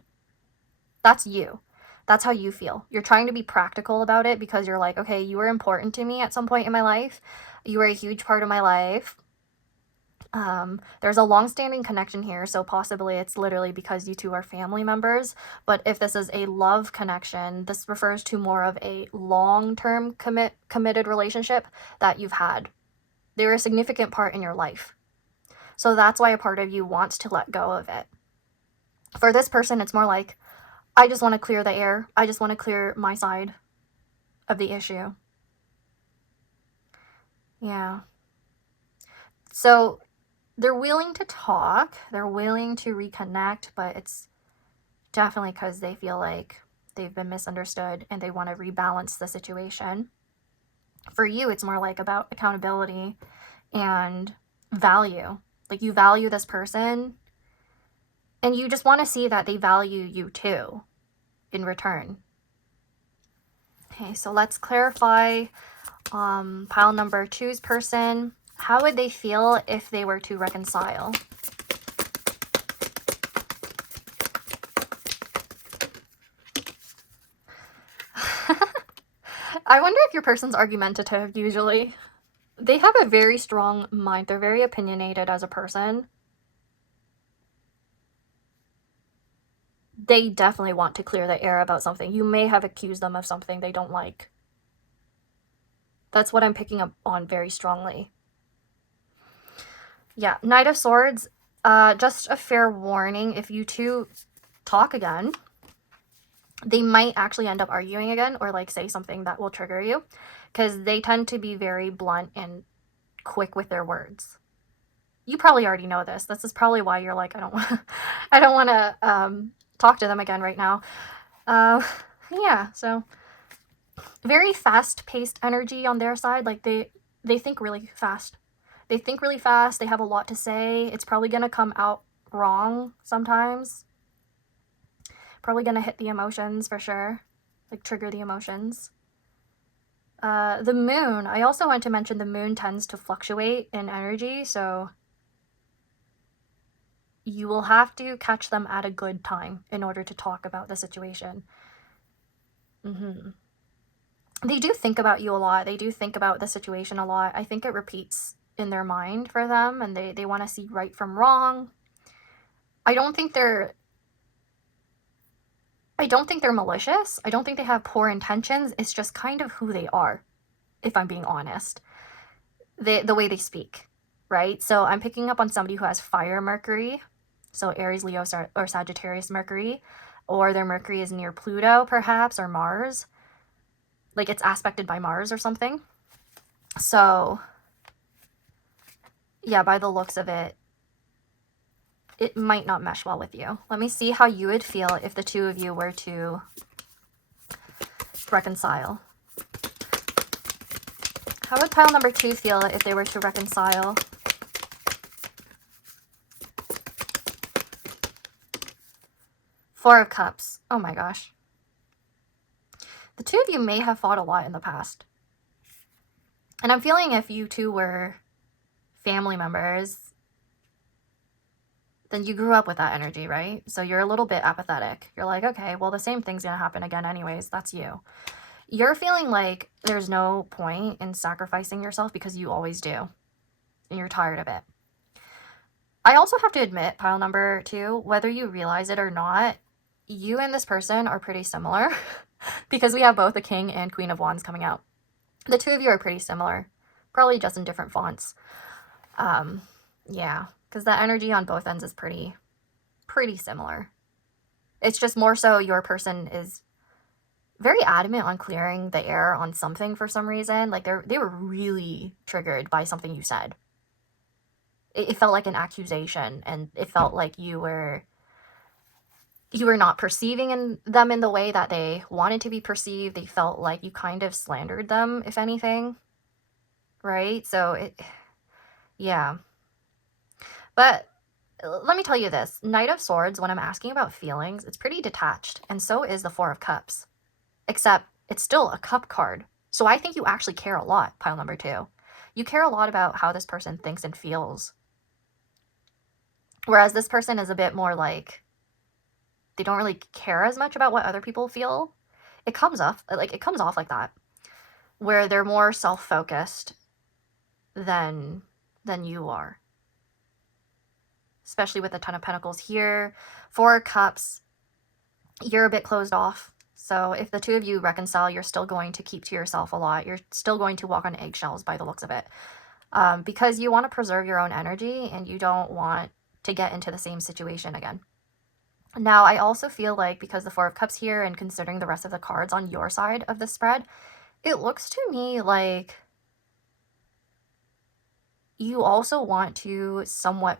That's you. That's how you feel. You're trying to be practical about it because you're like, okay, you were important to me at some point in my life. You were a huge part of my life. There's a long-standing connection here, so possibly it's literally because you two are family members. But if this is a love connection, this refers to more of a long-term committed relationship that you've had. They're a significant part in your life. So that's why a part of you wants to let go of it. For this person, it's more like, I just want to clear the air. I just want to clear my side of the issue. Yeah. So they're willing to talk, they're willing to reconnect, but it's definitely because they feel like they've been misunderstood and they want to rebalance the situation. For you, it's more like about accountability and value. Like, you value this person and you just want to see that they value you too in return. Okay, so let's clarify pile number 2's person. How would they feel if they were to reconcile? I wonder if your person's argumentative usually. They have a very strong mind. They're very opinionated as a person. They definitely want to clear the air about something. You may have accused them of something they don't like. That's what I'm picking up on very strongly. Yeah, Knight of Swords, just a fair warning, if you two talk again, they might actually end up arguing again, or like say something that will trigger you, because they tend to be very blunt and quick with their words. You probably already know this. This is probably why you're like, I don't want to talk to them again right now. Yeah, so very fast-paced energy on their side. Like they think really fast. They think really fast. They have a lot to say. It's probably going to come out wrong sometimes. Probably going to hit the emotions for sure. Like trigger the emotions. The moon. I also want to mention the moon tends to fluctuate in energy. So you will have to catch them at a good time in order to talk about the situation. They do think about you a lot. They do think about the situation a lot. I think it repeats in their mind for them, and they want to see right from wrong. I don't think they're malicious. I don't think they have poor intentions. It's just kind of who they are, if I'm being honest. The way they speak, right? So I'm picking up on somebody who has fire Mercury, so Aries, Leo, or Sagittarius Mercury, or their Mercury is near Pluto, perhaps, or Mars. Like it's aspected by Mars or something. So, yeah, by the looks of it, it might not mesh well with you. Let me see how you would feel if the two of you were to reconcile. How would pile number 2 feel if they were to reconcile? Four of Cups. Oh my gosh. The two of you may have fought a lot in the past. And I'm feeling if you two were family members, then you grew up with that energy, right? So you're a little bit apathetic. You're like, okay, well, the same thing's going to happen again anyways. That's you. You're feeling like there's no point in sacrificing yourself because you always do. And you're tired of it. I also have to admit, pile number 2, whether you realize it or not, you and this person are pretty similar because we have both the King and Queen of Wands coming out. The two of you are pretty similar, probably just in different fonts. Yeah, because the energy on both ends is pretty similar. It's just more so your person is very adamant on clearing the air on something for some reason. Like they were really triggered by something you said. It felt like an accusation, and it felt like you were not perceiving them in the way that they wanted to be perceived. They felt like you kind of slandered them, if anything. Right? So, yeah. But let me tell you this. Knight of Swords, when I'm asking about feelings, it's pretty detached. And so is the Four of Cups. Except it's still a cup card. So I think you actually care a lot, pile number 2. You care a lot about how this person thinks and feels. Whereas this person is a bit more like, they don't really care as much about what other people feel. It comes off like that, where they're more self-focused than you are. Especially with the Ten of Pentacles here. Four of Cups, you're a bit closed off. So if the two of you reconcile, you're still going to keep to yourself a lot. You're still going to walk on eggshells by the looks of it. Because you want to preserve your own energy and you don't want to get into the same situation again. Now, I also feel like because the Four of Cups here and considering the rest of the cards on your side of the spread, it looks to me like you also want to somewhat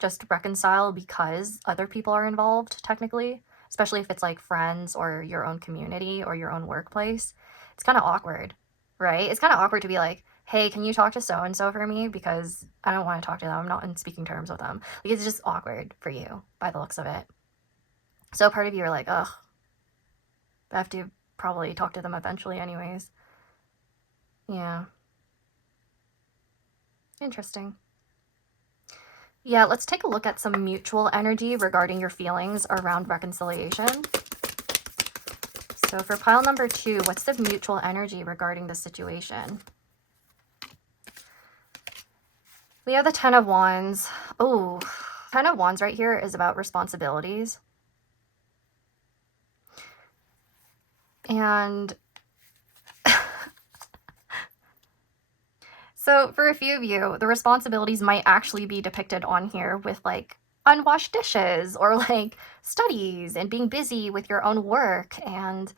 just reconcile because other people are involved, technically, especially if it's like friends or your own community or your own workplace. It's kind of awkward, right? It's kind of awkward to be like, hey, can you talk to so-and-so for me? Because I don't want to talk to them. I'm not in speaking terms with them. Like, it's just awkward for you by the looks of it. So part of you are like, ugh, I have to probably talk to them eventually anyways. Yeah. Interesting. Yeah, let's take a look at some mutual energy regarding your feelings around reconciliation. So for pile number 2, what's the mutual energy regarding the situation? We have the Ten of Wands. Oh, Ten of Wands right here is about responsibilities. And so for a few of you, the responsibilities might actually be depicted on here with like unwashed dishes or like studies and being busy with your own work and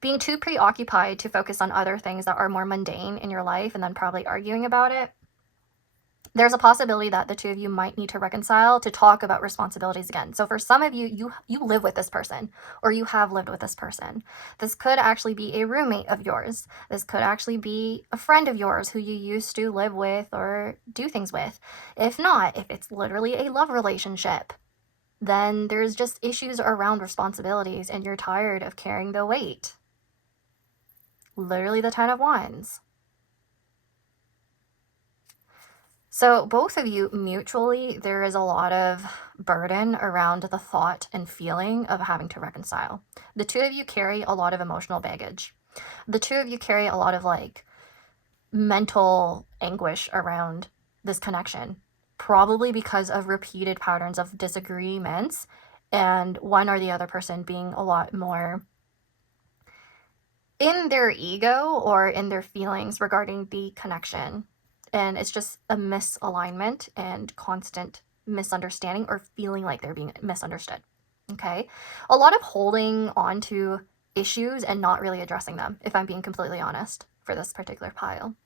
being too preoccupied to focus on other things that are more mundane in your life and then probably arguing about it. There's a possibility that the two of you might need to reconcile to talk about responsibilities again. So for some of you, you live with this person or you have lived with this person. This could actually be a roommate of yours. This could actually be a friend of yours who you used to live with or do things with. If not, if it's literally a love relationship, then there's just issues around responsibilities and you're tired of carrying the weight. Literally the Ten of Wands. So both of you mutually, there is a lot of burden around the thought and feeling of having to reconcile. The two of you carry a lot of emotional baggage. The two of you carry a lot of like mental anguish around this connection, probably because of repeated patterns of disagreements and one or the other person being a lot more in their ego or in their feelings regarding the connection. And it's just a misalignment and constant misunderstanding or feeling like they're being misunderstood. Okay. A lot of holding on to issues and not really addressing them, if I'm being completely honest, for this particular pile.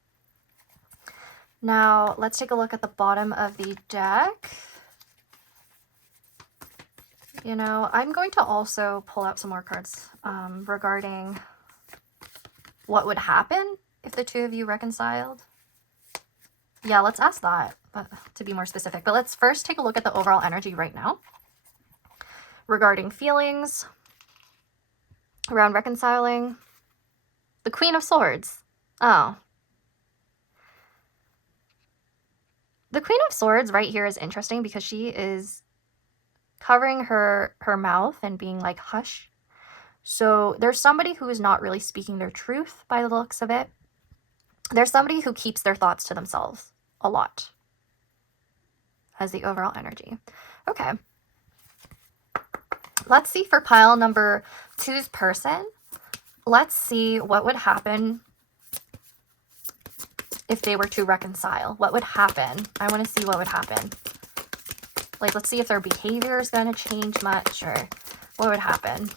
Now, let's take a look at the bottom of the deck. You know, I'm going to also pull out some more cards regarding what would happen if the two of you reconciled. Yeah, let's ask that, but to be more specific. But let's first take a look at the overall energy right now regarding feelings around reconciling. The Queen of Swords. Oh. The Queen of Swords right here is interesting because she is covering her mouth and being like, hush. So there's somebody who is not really speaking their truth by the looks of it. There's somebody who keeps their thoughts to themselves a lot as the overall energy. Okay. Let's see for pile number 2's person. Let's see what would happen if they were to reconcile. What would happen? I want to see what would happen. Like, let's see if their behavior is going to change much or what would happen.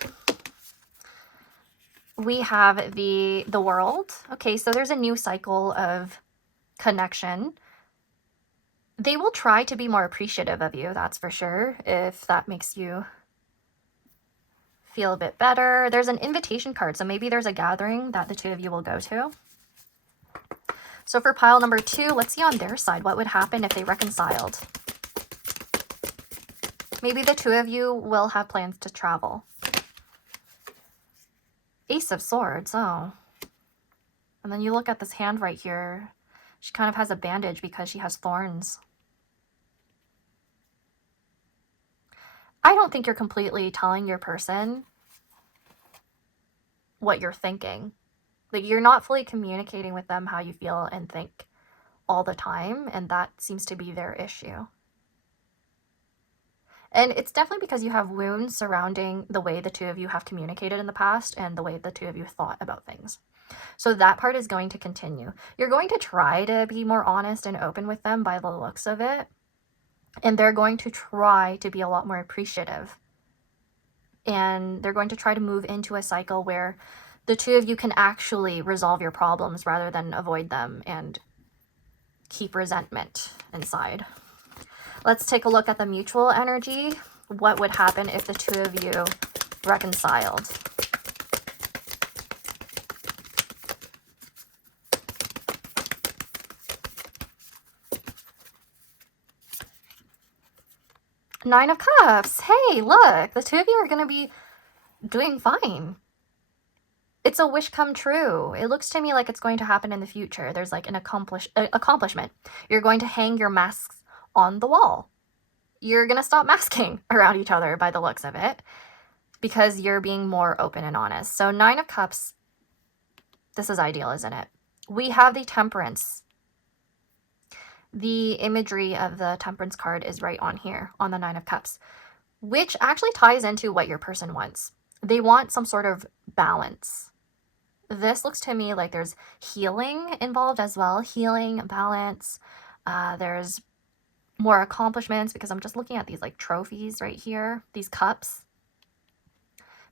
We have the World. Okay, so there's a new cycle of connection. They will try to be more appreciative of you, that's for sure, if that makes you feel a bit better. There's an invitation card, so maybe there's a gathering that the two of you will go to. So for pile number 2, let's see on their side what would happen if they reconciled. Maybe the two of you will have plans to travel. Ace of Swords, oh. And then you look at this hand right here. She kind of has a bandage because she has thorns. I don't think you're completely telling your person what you're thinking. Like, you're not fully communicating with them how you feel and think all the time, and that seems to be their issue. And it's definitely because you have wounds surrounding the way the two of you have communicated in the past and the way the two of you thought about things. So that part is going to continue. You're going to try to be more honest and open with them by the looks of it. And they're going to try to be a lot more appreciative. And they're going to try to move into a cycle where the two of you can actually resolve your problems rather than avoid them and keep resentment inside. Let's take a look at the mutual energy. What would happen if the two of you reconciled? Nine of Cups. Hey, look, the two of you are going to be doing fine. It's a wish come true. It looks to me like it's going to happen in the future. There's like an accomplishment. You're going to hang your masks on the wall. You're going to stop masking around each other by the looks of it because you're being more open and honest. So 9 of Cups, this is ideal, isn't it? We have the Temperance. The imagery of the Temperance card is right on here on the 9 of Cups, which actually ties into what your person wants. They want some sort of balance. This looks to me like there's healing involved as well. Healing, balance. There's more accomplishments because I'm just looking at these like trophies right here. These cups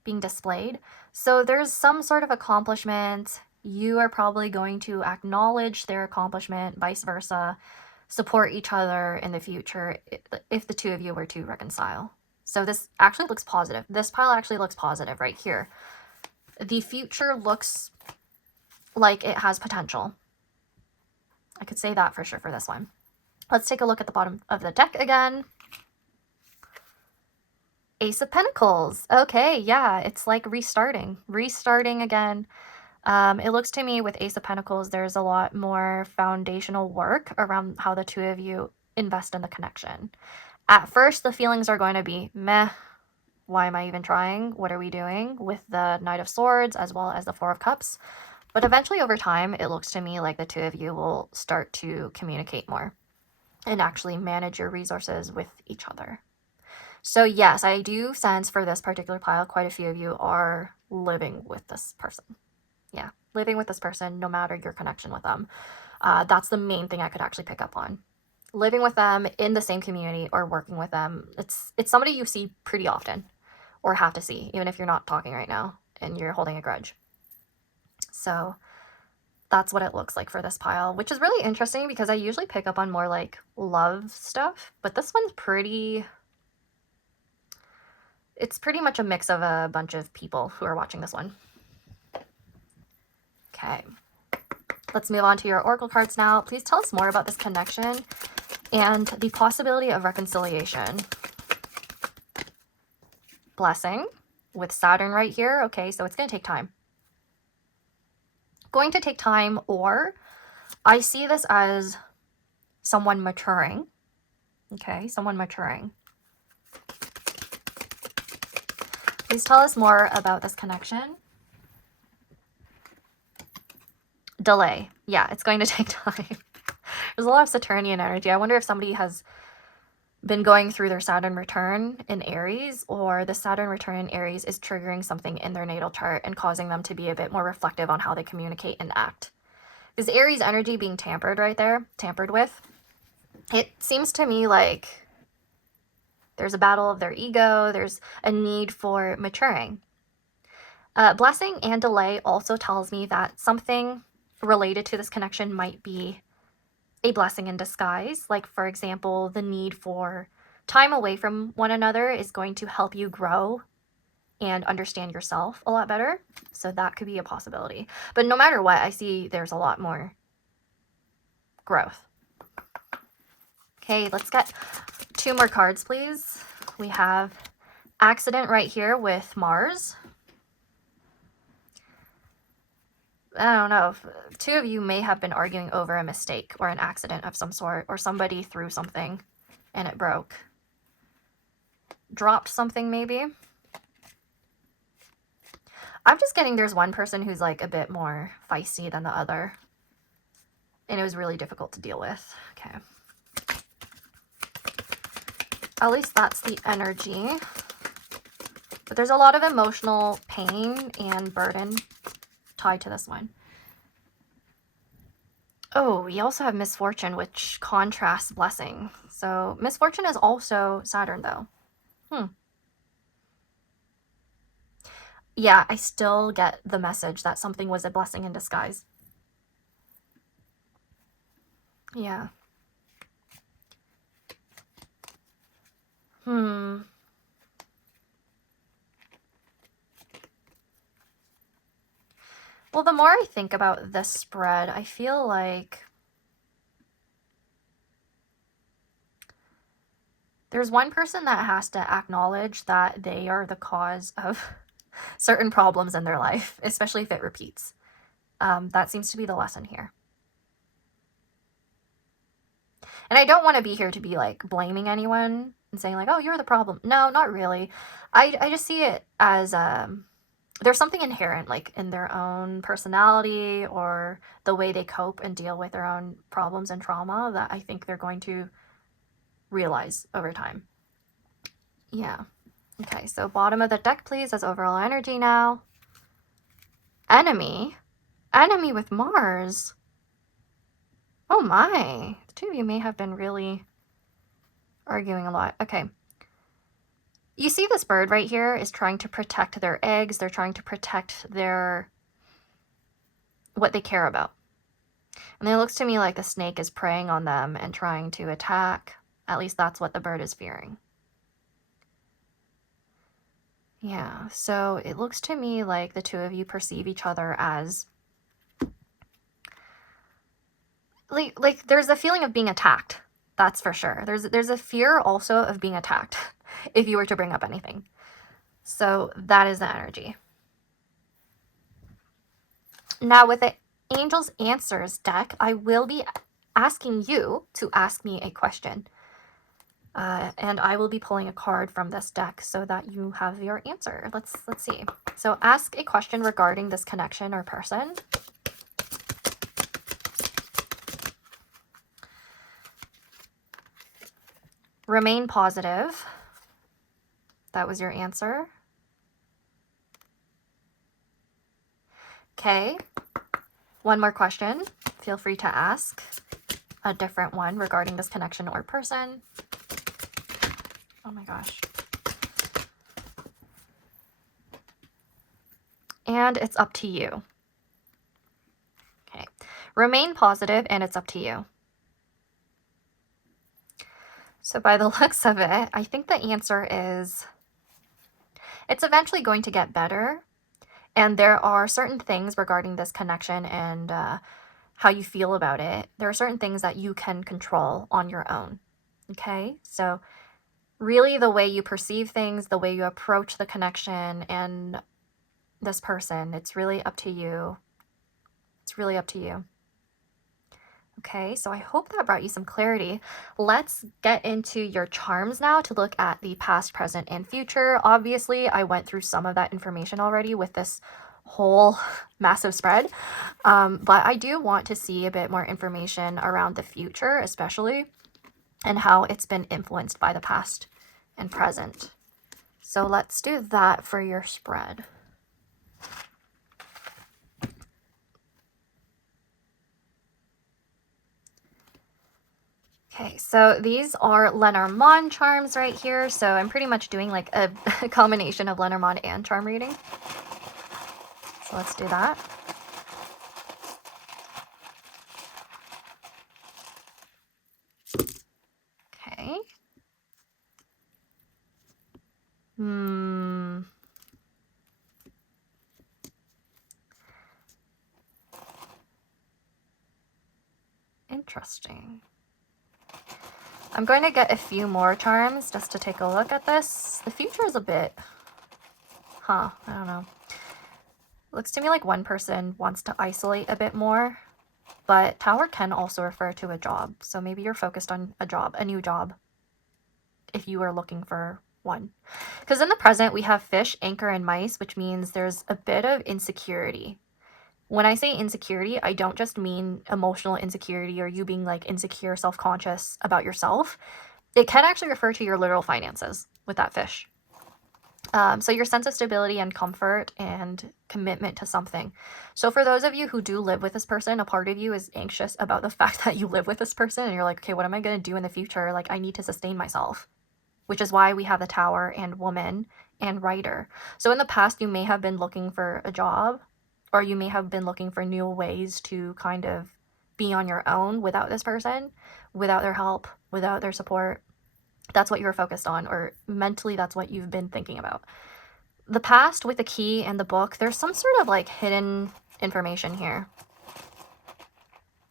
being displayed. So there's some sort of accomplishment. You are probably going to acknowledge their accomplishment, vice versa. Support each other in the future if the two of you were to reconcile. So this actually looks positive. This pile actually looks positive right here. The future looks like it has potential. I could say that for sure for this one. Let's take a look at the bottom of the deck again. Ace of Pentacles. Okay, yeah, it's like restarting again. It looks to me with Ace of Pentacles, there's a lot more foundational work around how the two of you invest in the connection. At first, the feelings are going to be meh. Why am I even trying? What are we doing? With the Knight of Swords as well as the Four of Cups. But eventually over time, it looks to me like the two of you will start to communicate more and actually manage your resources with each other. So yes, I do sense for this particular pile, quite a few of you are living with this person. Yeah, living with this person, no matter your connection with them. That's the main thing I could actually pick up on. Living with them in the same community or working with them. It's somebody you see pretty often or have to see, even if you're not talking right now and you're holding a grudge. So that's what it looks like for this pile, which is really interesting because I usually pick up on more like love stuff, but this one's it's pretty much a mix of a bunch of people who are watching this one. Okay, let's move on to your oracle cards now. Please tell us more about this connection and the possibility of reconciliation. Blessing with Saturn right here. Okay, so it's going to take time. Going to take time, or I see this as someone maturing. Okay, someone maturing. Please tell us more about this connection. Delay. Yeah, it's going to take time. There's a lot of Saturnian energy. I wonder if somebody has been going through their Saturn return in Aries, or the Saturn return in Aries is triggering something in their natal chart and causing them to be a bit more reflective on how they communicate and act. Is Aries energy being tampered with? It seems to me like there's a battle of their ego. There's a need for maturing. Blessing and delay also tells me that something related to this connection might be a blessing in disguise. Like, for example, the need for time away from one another is going to help you grow and understand yourself a lot better. So that could be a possibility. But no matter what, I see there's a lot more growth. Okay, let's get 2 more cards, please. We have accident right here with Mars. I don't know, 2 of you may have been arguing over a mistake or an accident of some sort, or somebody threw something and it broke. Dropped something maybe. I'm just getting there's one person who's like a bit more feisty than the other. And it was really difficult to deal with. Okay. At least that's the energy. But there's a lot of emotional pain and burden tied to this one. Oh, we also have misfortune, which contrasts blessing. So misfortune is also Saturn, though. Yeah, I still get the message that something was a blessing in disguise. Yeah. Well, the more I think about this spread, I feel like there's one person that has to acknowledge that they are the cause of certain problems in their life, especially if it repeats. That seems to be the lesson here. And I don't want to be here to be like blaming anyone and saying like, oh, you're the problem. No, not really. I just see it as there's something inherent like in their own personality or the way they cope and deal with their own problems and trauma that I think they're going to realize over time. Yeah. Okay, so bottom of the deck, please, as overall energy now. Enemy with Mars. Oh my. The 2 of you may have been really arguing a lot. Okay. You see this bird right here is trying to protect their eggs. They're trying to protect what they care about. And it looks to me like the snake is preying on them and trying to attack. At least that's what the bird is fearing. Yeah, so it looks to me like the 2 of you perceive each other as like there's a feeling of being attacked. That's for sure. There's a fear also of being attacked if you were to bring up anything. So that is the energy. Now with the Angels Answers deck, I will be asking you to ask me a question. And I will be pulling a card from this deck so that you have your answer. Let's see. So ask a question regarding this connection or person. Remain positive. That was your answer. Okay. One more question. Feel free to ask a different one regarding this connection or person. Oh my gosh. And it's up to you. Okay. Remain positive and it's up to you. So by the looks of it, I think the answer is it's eventually going to get better. And there are certain things regarding this connection and how you feel about it. There are certain things that you can control on your own. Okay? So really the way you perceive things, the way you approach the connection and this person, it's really up to you. It's really up to you. Okay, so I hope that brought you some clarity. Let's get into your charms now to look at the past, present, and future. Obviously, I went through some of that information already with this whole massive spread, but I do want to see a bit more information around the future, especially, and how it's been influenced by the past and present. So let's do that for your spread. Okay, so these are Lenormand charms right here. So I'm pretty much doing like a combination of Lenormand and charm reading. So let's do that. Okay. Interesting. I'm going to get a few more charms just to take a look at this. The future is a bit... I don't know. Looks to me like one person wants to isolate a bit more, but Tower can also refer to a job. So maybe you're focused on a job, a new job, if you are looking for one. Because in the present, we have fish, anchor, and mice, which means there's a bit of insecurity. When I say insecurity, I don't just mean emotional insecurity or you being like insecure, self-conscious about yourself. It can actually refer to your literal finances with that fish. So your sense of stability and comfort and commitment to something. So for those of you who do live with this person, a part of you is anxious about the fact that you live with this person and you're like, okay, what am I going to do in the future? Like, I need to sustain myself, which is why we have the Tower and Woman and Rider. So in the past, you may have been looking for a job, or you may have been looking for new ways to kind of be on your own without this person, without their help, without their support. That's what you were focused on, or mentally that's what you've been thinking about. The past with the key and the book, there's some sort of like hidden information here.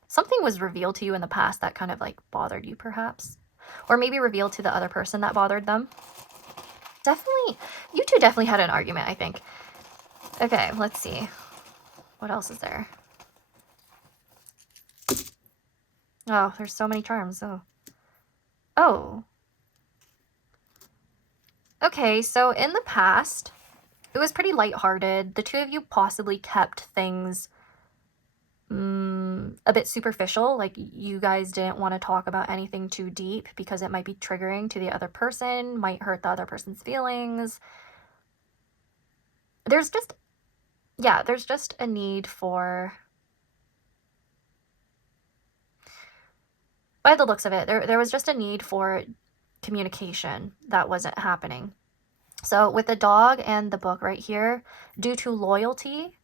Something was revealed to you in the past that kind of like bothered you perhaps, or maybe revealed to the other person that bothered them. Definitely, you two definitely had an argument, I think. Okay, let's see. What else is there? Oh, there's so many charms. Oh. Okay, so in the past, it was pretty lighthearted. The two of you possibly kept things a bit superficial. Like, you guys didn't want to talk about anything too deep because it might be triggering to the other person, might hurt the other person's feelings. There's just a need for... By the looks of it, there was just a need for communication that wasn't happening. So with the dog and the book right here, due to loyalty,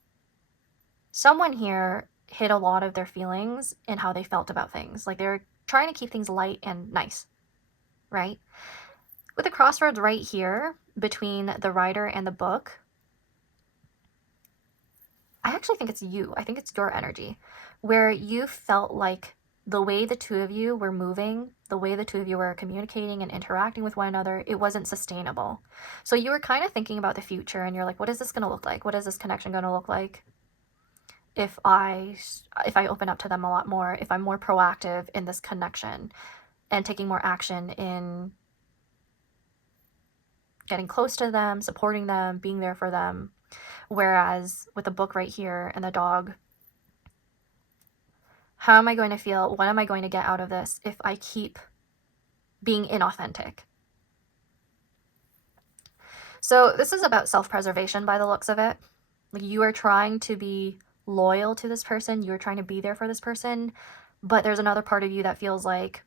someone here hid a lot of their feelings and how they felt about things. Like, they're trying to keep things light and nice, right? With the crossroads right here between the Rider and the book, I actually think it's you. I think it's your energy, where you felt like the way the two of you were moving, the way the two of you were communicating and interacting with one another, it wasn't sustainable. So you were kind of thinking about the future and you're like, what is this going to look like? What is this connection going to look like? if I open up to them a lot more, if I'm more proactive in this connection and taking more action in getting close to them, supporting them, being there for them. Whereas with the book right here and the dog, how am I going to feel? What am I going to get out of this if I keep being inauthentic? So this is about self-preservation by the looks of it. Like, you are trying to be loyal to this person. You're trying to be there for this person. But there's another part of you that feels like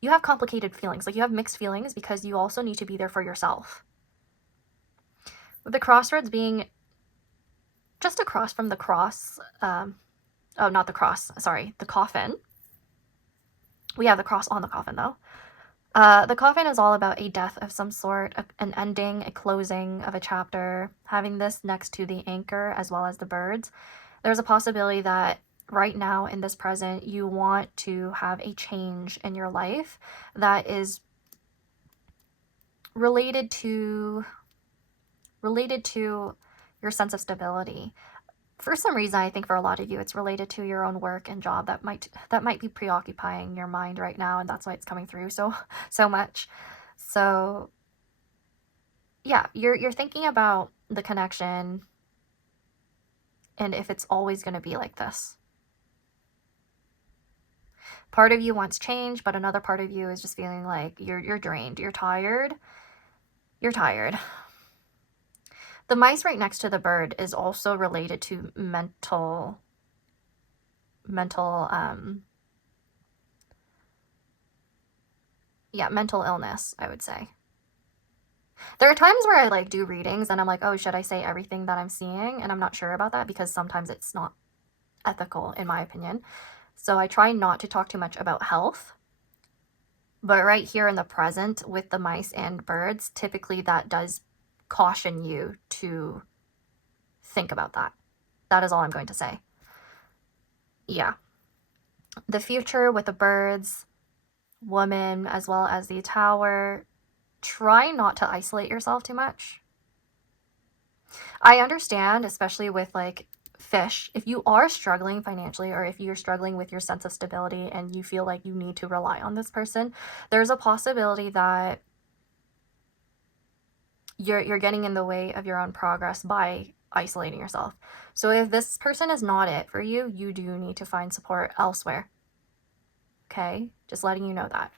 you have complicated feelings. Like, you have mixed feelings because you also need to be there for yourself. With the crossroads being just across from the cross, oh, not the cross, sorry, the coffin. We have the cross on the coffin, though. The coffin is all about a death of some sort, an ending, a closing of a chapter. Having this next to the anchor as well as the birds, there's a possibility that right now in this present, you want to have a change in your life that is related to your sense of stability. For some reason, I think for a lot of you, it's related to your own work and job that might be preoccupying your mind right now, and that's why it's coming through so much. So yeah, you're thinking about the connection and if it's always going to be like this. Part of you wants change, but another part of you is just feeling like you're drained, you're tired. You're tired. The mice right next to the bird is also related to mental illness, I would say. There are times where I like do readings and I'm like, oh, should I say everything that I'm seeing? And I'm not sure about that because sometimes it's not ethical, in my opinion. So I try not to talk too much about health. But right here in the present with the mice and birds, typically that does caution you to think about that. That is all I'm going to say. Yeah. The future with the birds, woman, as well as the tower, try not to isolate yourself too much. I understand, especially with like fish, if you are struggling financially or if you're struggling with your sense of stability and you feel like you need to rely on this person, there's a possibility that you're getting in the way of your own progress by isolating yourself. So if this person is not it for you, you do need to find support elsewhere. Okay? Just letting you know that.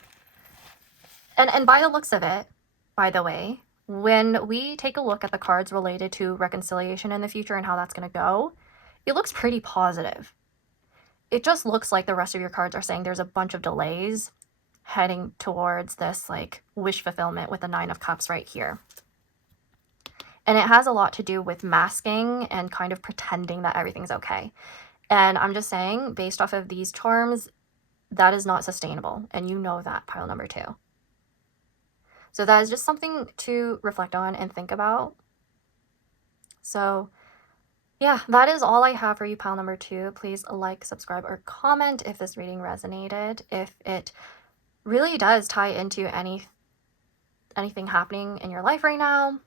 And by the looks of it, by the way, when we take a look at the cards related to reconciliation in the future and how that's going to go, it looks pretty positive. It just looks like the rest of your cards are saying there's a bunch of delays heading towards this like wish fulfillment with the Nine of Cups right here. And it has a lot to do with masking and kind of pretending that everything's okay. And I'm just saying, based off of these charms, that is not sustainable. And you know that, pile number 2. So that is just something to reflect on and think about. So yeah, that is all I have for you, pile number 2. Please like, subscribe, or comment if this reading resonated. If it really does tie into anything happening in your life right now,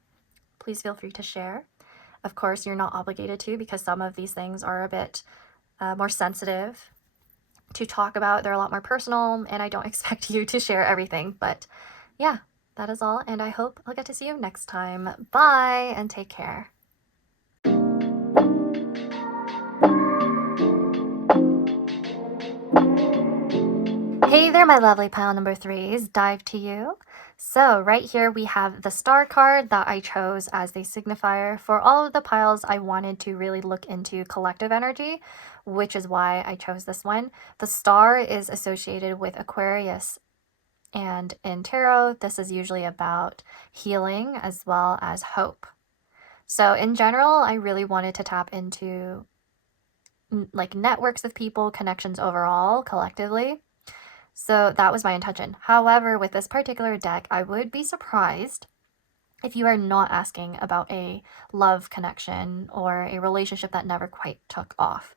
please feel free to share. Of course, you're not obligated to because some of these things are a bit more sensitive to talk about. They're a lot more personal, and I don't expect you to share everything. But yeah, that is all, and I hope I'll get to see you next time. Bye, and take care. Hey there, my lovely pile number 3s, dive to you. So right here we have the star card that I chose as the signifier for all of the piles. I wanted to really look into collective energy, which is why I chose this one. The star is associated with Aquarius, and in tarot, this is usually about healing as well as hope. So in general, I really wanted to tap into like networks of people, connections overall, collectively. So that was my intention. However, with this particular deck, I would be surprised if you are not asking about a love connection or a relationship that never quite took off.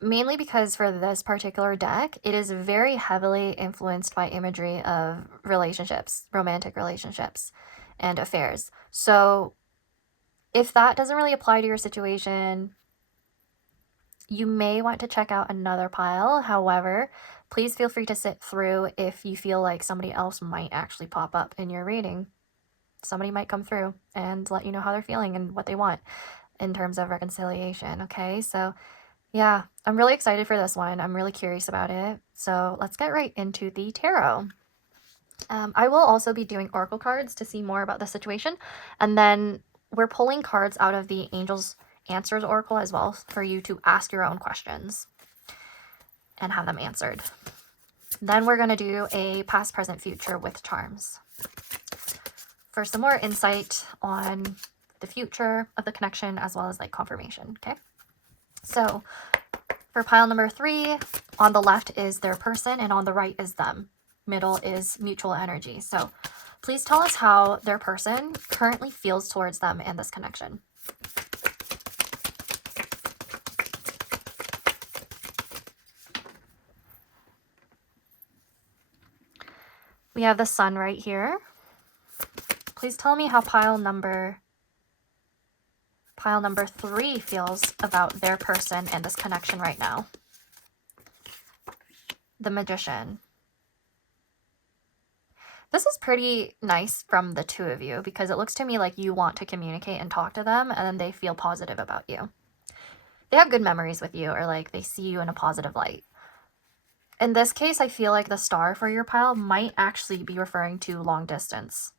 Mainly because for this particular deck, it is very heavily influenced by imagery of relationships, romantic relationships, and affairs. So If that doesn't really apply to your situation, you may want to check out another pile. However, please feel free to sit through if you feel like somebody else might actually pop up in your reading. Somebody might come through and let you know how they're feeling and what they want in terms of reconciliation, okay? So yeah, I'm really excited for this one. I'm really curious about it. So let's get right into the tarot. I will also be doing oracle cards to see more about the situation. And then we're pulling cards out of the Angels Answers Oracle as well for you to ask your own questions and have them answered. Then we're going to do a past, present, future with charms for some more insight on the future of the connection as well as like confirmation, okay? So for pile number 3, on the left is their person and on the right is them. Middle is mutual energy. So please tell us how their person currently feels towards them and this connection. We have the sun right here. Please tell me how pile number 3 feels about their person and this connection right now. The Magician. This is pretty nice from the two of you because it looks to me like you want to communicate and talk to them and then they feel positive about you. They have good memories with you or like they see you in a positive light. In this case, I feel like the star for your pile might actually be referring to long distance.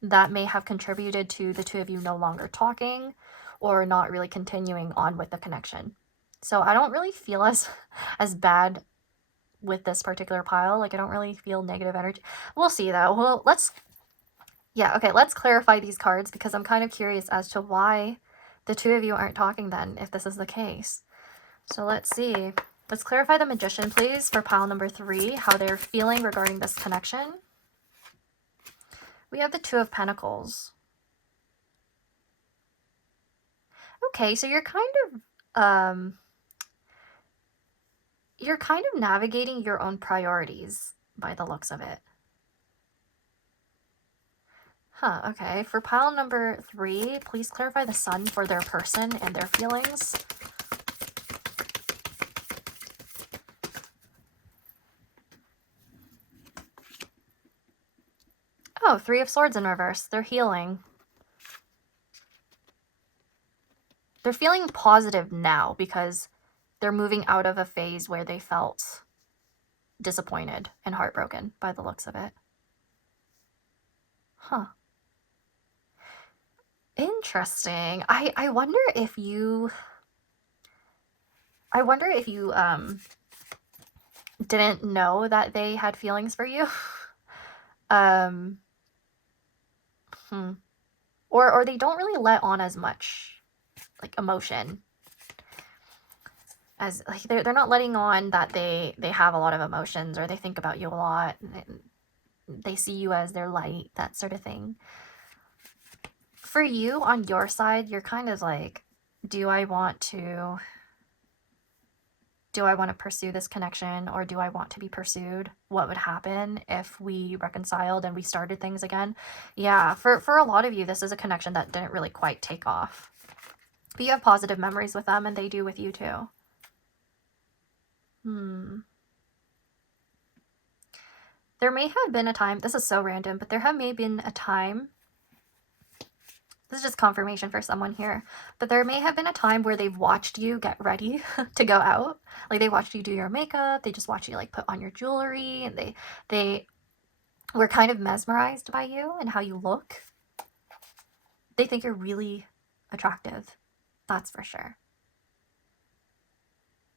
That may have contributed to the two of you no longer talking or not really continuing on with the connection. So I don't really feel as bad with this particular pile. Like I don't really feel negative energy. We'll see though. Well, let's clarify these cards because I'm kind of curious as to why the two of you aren't talking then if this is the case. So let's see. Let's clarify the Magician, please, for pile number 3, how they're feeling regarding this connection. We have the Two of Pentacles. Okay, so you're kind of navigating your own priorities by the looks of it. Huh, okay. For pile number 3, please clarify the Sun for their person and their feelings. Oh, 3 of Swords in reverse. They're healing. They're feeling positive now because they're moving out of a phase where they felt disappointed and heartbroken by the looks of it. Huh. Interesting. I wonder if you didn't know that they had feelings for you. Or they don't really let on as much like emotion as like they're not letting on that they have a lot of emotions or they think about you a lot and they see you as their light, that sort of thing. For you on your side, you're kind of like, do I want to pursue this connection or do I want to be pursued? What would happen if we reconciled and we started things again? Yeah, for a lot of you, this is a connection that didn't really quite take off. But you have positive memories with them and they do with you too. There may have been a time, this is so random, but there may have been a time, this is just confirmation for someone here, but there may have been a time where they've watched you get ready to go out. Like they watched you do your makeup, they just watched you like put on your jewelry, and they were kind of mesmerized by you and how you look. They think you're really attractive, that's for sure.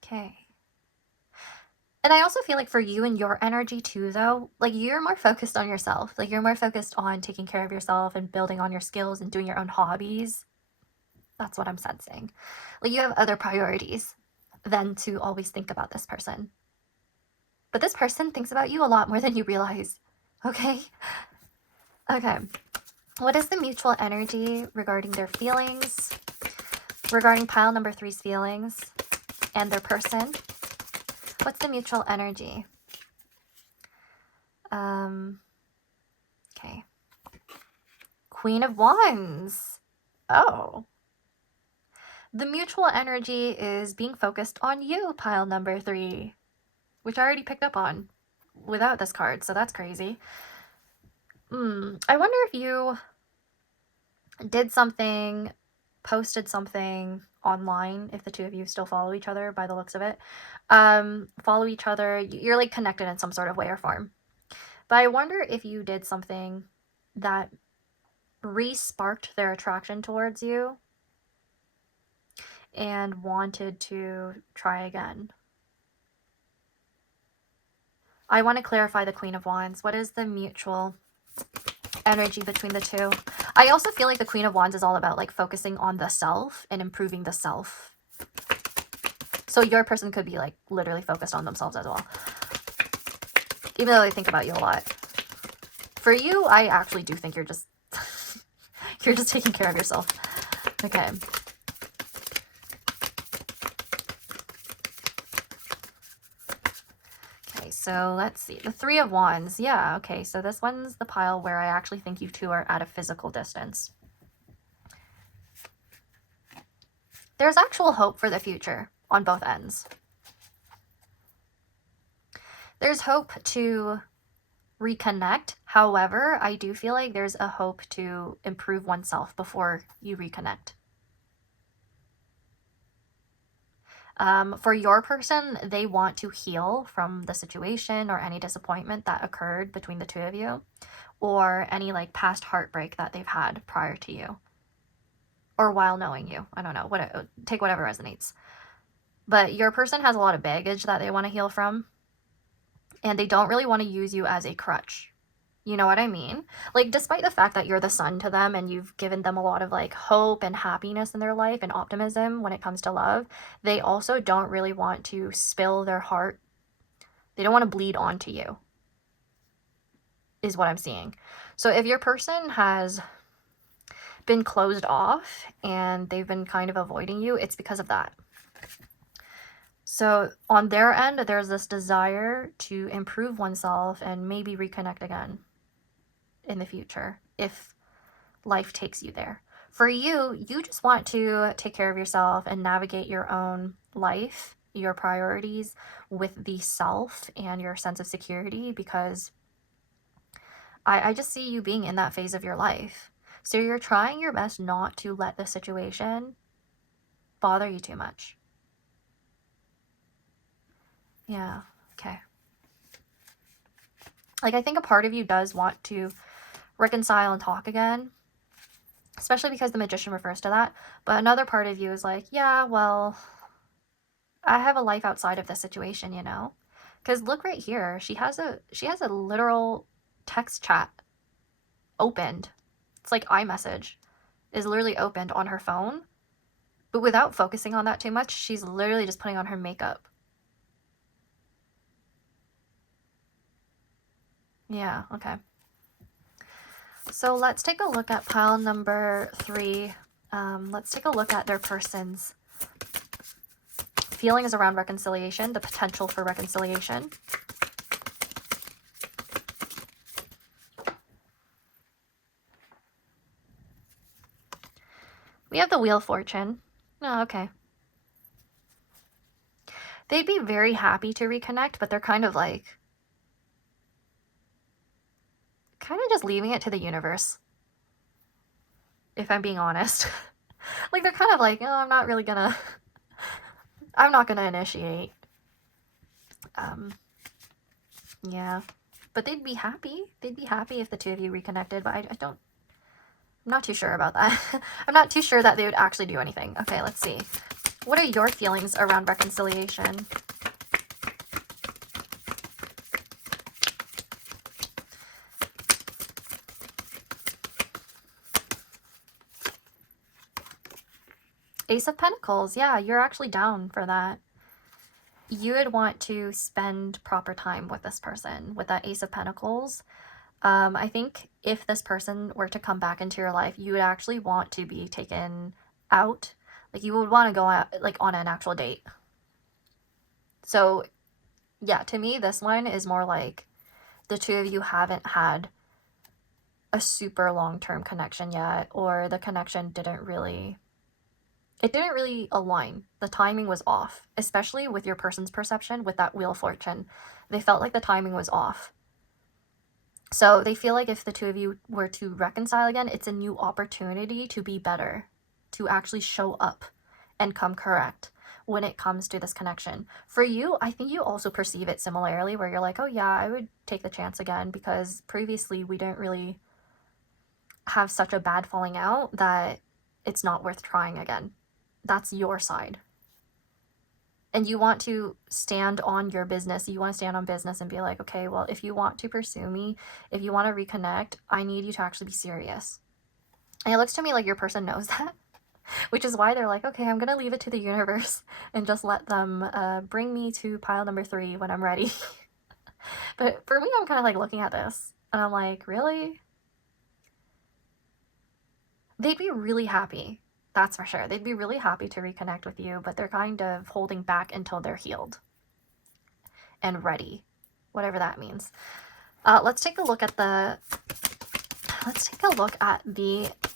Okay. And I also feel like for you and your energy too, though, like you're more focused on yourself. Like you're more focused on taking care of yourself and building on your skills and doing your own hobbies. That's what I'm sensing. Like you have other priorities than to always think about this person. But this person thinks about you a lot more than you realize. Okay? Okay. What is the mutual energy regarding their feelings? Regarding pile number 3's feelings and their person? What's the mutual energy? Okay. Queen of Wands. Oh. The mutual energy is being focused on you, pile number 3, which I already picked up on without this card, so that's crazy. I wonder if you did something, posted something online, if the two of you still follow each other by the looks of it. Follow each other, you're like connected in some sort of way or form. But I wonder if you did something that re-sparked their attraction towards you and wanted to try again. I want to clarify the Queen of Wands. What is the mutual energy between the two? I also feel like the Queen of Wands is all about like focusing on the self and improving the self. So your person could be like literally focused on themselves as well, even though they think about you a lot. For you, I actually do think you're just you're just taking care of yourself. Okay. Okay, so let's see. The Three of Wands. Yeah, okay. So this one's the pile where I actually think you two are at a physical distance. There's actual hope for the future on both ends. There's hope to reconnect. However, I do feel like there's a hope to improve oneself before you reconnect. For your person, they want to heal from the situation or any disappointment that occurred between the two of you, or any like past heartbreak that they've had prior to you or while knowing you. I don't know, take whatever resonates. But your person has a lot of baggage that they want to heal from, and they don't really want to use you as a crutch. You know what I mean? Like, despite the fact that you're the sun to them and you've given them a lot of like hope and happiness in their life and optimism when it comes to love, they also don't really want to spill their heart. They don't want to bleed onto you, is what I'm seeing. So if your person has been closed off and they've been kind of avoiding you, it's because of that. So on their end, there's this desire to improve oneself and maybe reconnect again in the future if life takes you there. For you, you just want to take care of yourself and navigate your own life, your priorities with the self and your sense of security, because I just see you being in that phase of your life. So you're trying your best not to let the situation bother you too much. Yeah, okay. Like, I think a part of you does want to reconcile and talk again, especially because the Magician refers to that. But another part of you is like, yeah, well, I have a life outside of this situation, you know? Because look right here, she has a literal text chat opened. It's like iMessage is literally opened on her phone, but without focusing on that too much, she's literally just putting on her makeup. Yeah, okay. So let's take a look at pile number 3. Let's take a look at their person's feelings around reconciliation, the potential for reconciliation. We have the Wheel of Fortune. Oh, okay. They'd be very happy to reconnect, but they're kind of just leaving it to the universe, if I'm being honest. Like, they're kind of like, oh, I'm not gonna initiate. Yeah, but they'd be happy if the two of you reconnected, but I'm not too sure about that. I'm not too sure that they would actually do anything. Okay, let's see. What are your feelings around reconciliation? Ace of Pentacles. Yeah, you're actually down for that. You would want to spend proper time with this person with that Ace of Pentacles. I think if this person were to come back into your life, you would actually want to be taken out. Like, you would want to go out, like, on an actual date. So, yeah, to me, this one is more like the two of you haven't had a super long-term connection yet, or the connection didn't really align. The timing was off, especially with your person's perception with that Wheel of Fortune. They felt like the timing was off. So they feel like if the two of you were to reconcile again, it's a new opportunity to be better, to actually show up and come correct when it comes to this connection. For you, I think you also perceive it similarly, where you're like, oh yeah, I would take the chance again, because previously we didn't really have such a bad falling out that it's not worth trying again. That's your side. And you want to stand on your business. You want to stand on business and be like, okay, well, if you want to pursue me, if you want to reconnect, I need you to actually be serious. And it looks to me like your person knows that, which is why they're like, okay, I'm going to leave it to the universe and just let them bring me to pile number 3 when I'm ready. But for me, I'm kind of like looking at this and I'm like, really? They'd be really happy. That's for sure. They'd be really happy to reconnect with you, but they're kind of holding back until they're healed and ready, whatever that means. Let's take a look at the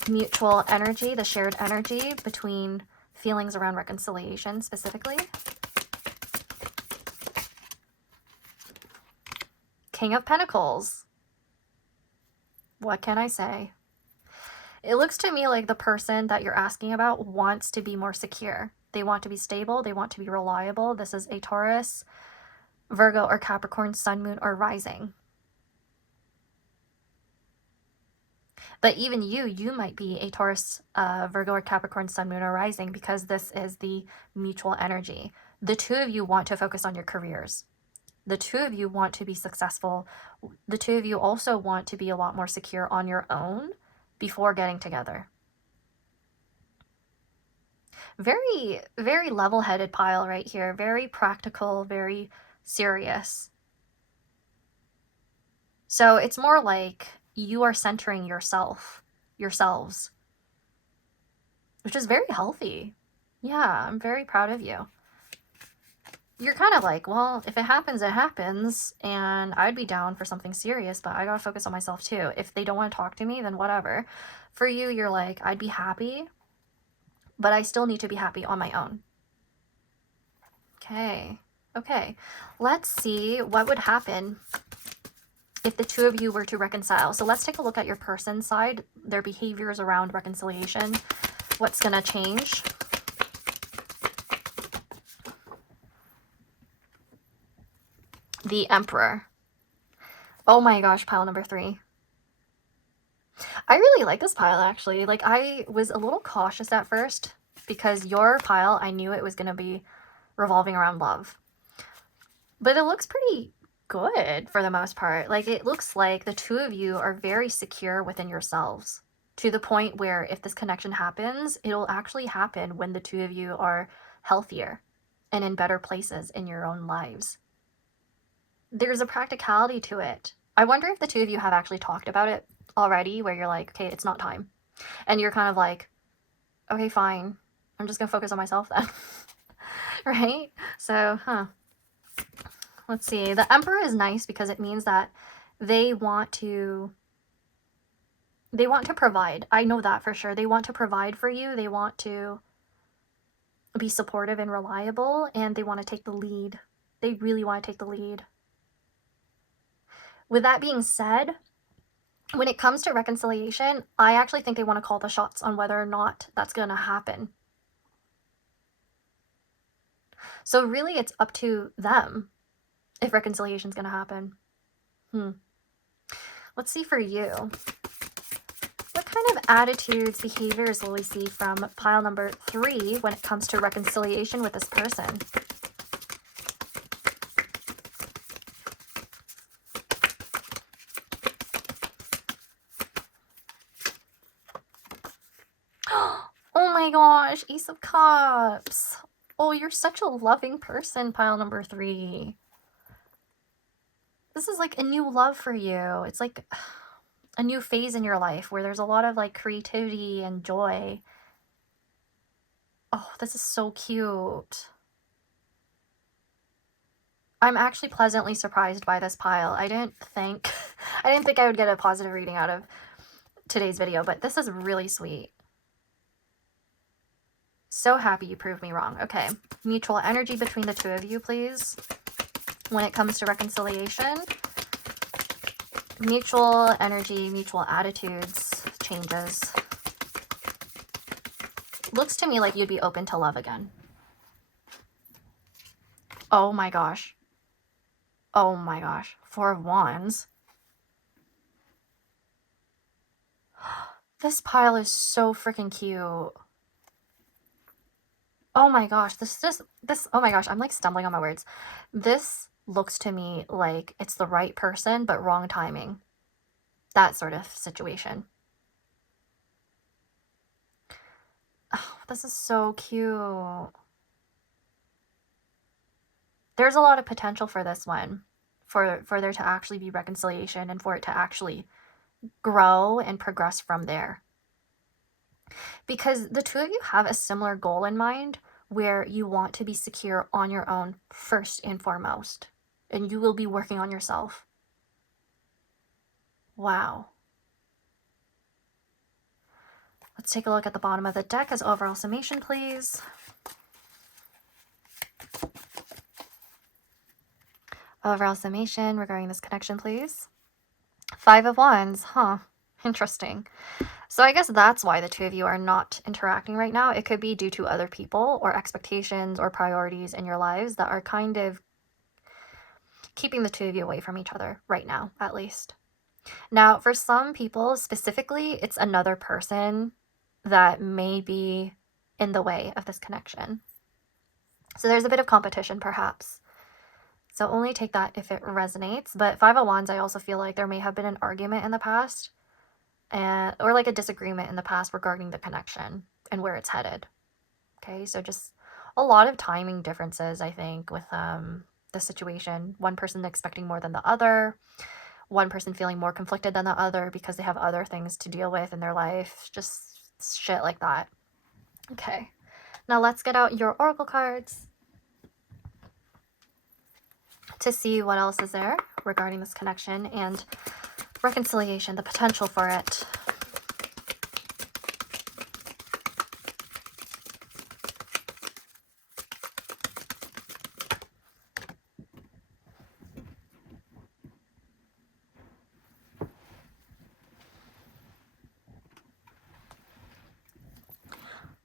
mutual energy, the shared energy between feelings around reconciliation specifically. King of Pentacles. What can I say? It looks to me like the person that you're asking about wants to be more secure. They want to be stable. They want to be reliable. This is a Taurus, Virgo, or Capricorn, Sun, Moon, or Rising. But even you might be a Taurus, Virgo, or Capricorn, Sun, Moon, or Rising, because this is the mutual energy. The two of you want to focus on your careers. The two of you want to be successful. The two of you also want to be a lot more secure on your own before getting together. Very, very level-headed pile right here. Very practical, very serious. So it's more like you are centering yourselves, which is very healthy. Yeah, I'm very proud of you. You're kind of like, well, if it happens, it happens, and I'd be down for something serious, but I gotta focus on myself too. If they don't want to talk to me, then whatever. For you, you're like, I'd be happy, but I still need to be happy on my own. Okay. Let's see what would happen if the two of you were to reconcile. So let's take a look at your person's side, their behaviors around reconciliation. What's gonna change? The Emperor. Oh my gosh, pile number 3. I really like this pile, actually. Like, I was a little cautious at first because your pile, I knew it was going to be revolving around love. But it looks pretty good for the most part. Like, it looks like the two of you are very secure within yourselves, to the point where if this connection happens, it'll actually happen when the two of you are healthier and in better places in your own lives. There's a practicality to it. I wonder if the two of you have actually talked about it already, where you're like, okay, it's not time. And you're kind of like, okay, fine. I'm just going to focus on myself then. Right? So, let's see. The Emperor is nice because it means that they want to provide. I know that for sure. They want to provide for you. They want to be supportive and reliable, and they want to take the lead. They really want to take the lead. With that being said, when it comes to reconciliation, I actually think they want to call the shots on whether or not that's going to happen. So really, it's up to them if reconciliation is going to happen. Let's see for you. What kind of attitudes, behaviors will we see from pile number 3 when it comes to reconciliation with this person? Oh my gosh, Ace of Cups. Oh, you're such a loving person, pile number 3. This is like a new love for you. It's like a new phase in your life where there's a lot of like creativity and joy. Oh, this is so cute. I'm actually pleasantly surprised by this pile. I didn't think I would get a positive reading out of today's video, but this is really sweet. So happy you proved me wrong. Okay, mutual energy between the two of you, please. When it comes to reconciliation, mutual energy, mutual attitudes, changes. Looks to me like you'd be open to love again. Oh my gosh. Oh my gosh. Four of Wands. This pile is so freaking cute. Oh my gosh. This, oh my gosh. I'm like stumbling on my words. This looks to me like it's the right person, but wrong timing. That sort of situation. Oh, this is so cute. There's a lot of potential for this one, for there to actually be reconciliation and for it to actually grow and progress from there. Because the two of you have a similar goal in mind where you want to be secure on your own first and foremost, and you will be working on yourself. Wow. Let's take a look at the bottom of the deck as overall summation, please. Overall summation regarding this connection, please. Five of Wands, huh? Interesting. So I guess that's why the two of you are not interacting right now. It could be due to other people or expectations or priorities in your lives that are kind of keeping the two of you away from each other right now, at least. Now, for some people specifically, it's another person that may be in the way of this connection. So there's a bit of competition, perhaps. So only take that if it resonates. But Five of Wands, I also feel like there may have been an argument in the past, or like a disagreement in the past regarding the connection and where it's headed. Okay, so just a lot of timing differences, I think, with the situation. One person expecting more than the other, one person feeling more conflicted than the other because they have other things to deal with in their life, just shit like that. Okay, now let's get out your oracle cards to see what else is there regarding this connection and reconciliation, the potential for it.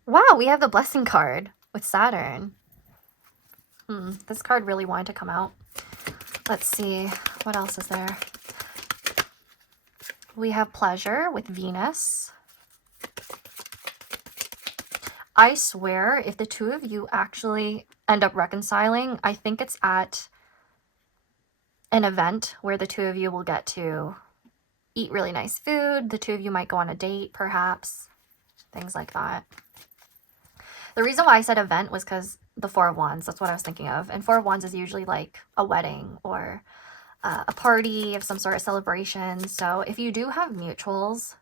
Wow, we have the blessing card with Saturn. This card really wanted to come out. Let's see, what else is there? We have pleasure with Venus. I swear, if the two of you actually end up reconciling, I think it's at an event where the two of you will get to eat really nice food. The two of you might go on a date, perhaps. Things like that. The reason why I said event was because the Four of Wands, that's what I was thinking of. And Four of Wands is usually like a wedding or a party of some sort of celebration. So if you do have mutuals,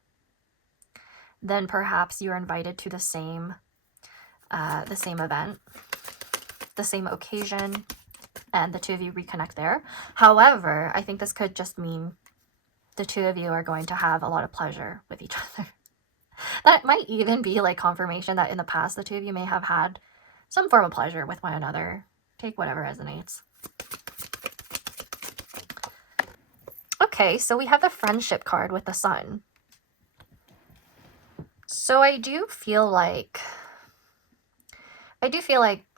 then perhaps you're invited to the same event, the same occasion, and the two of you reconnect there. However, I think this could just mean the two of you are going to have a lot of pleasure with each other. That might even be like confirmation that in the past the two of you may have had some form of pleasure with one another. Take whatever resonates. Okay, so we have the friendship card with the Sun. So I do feel like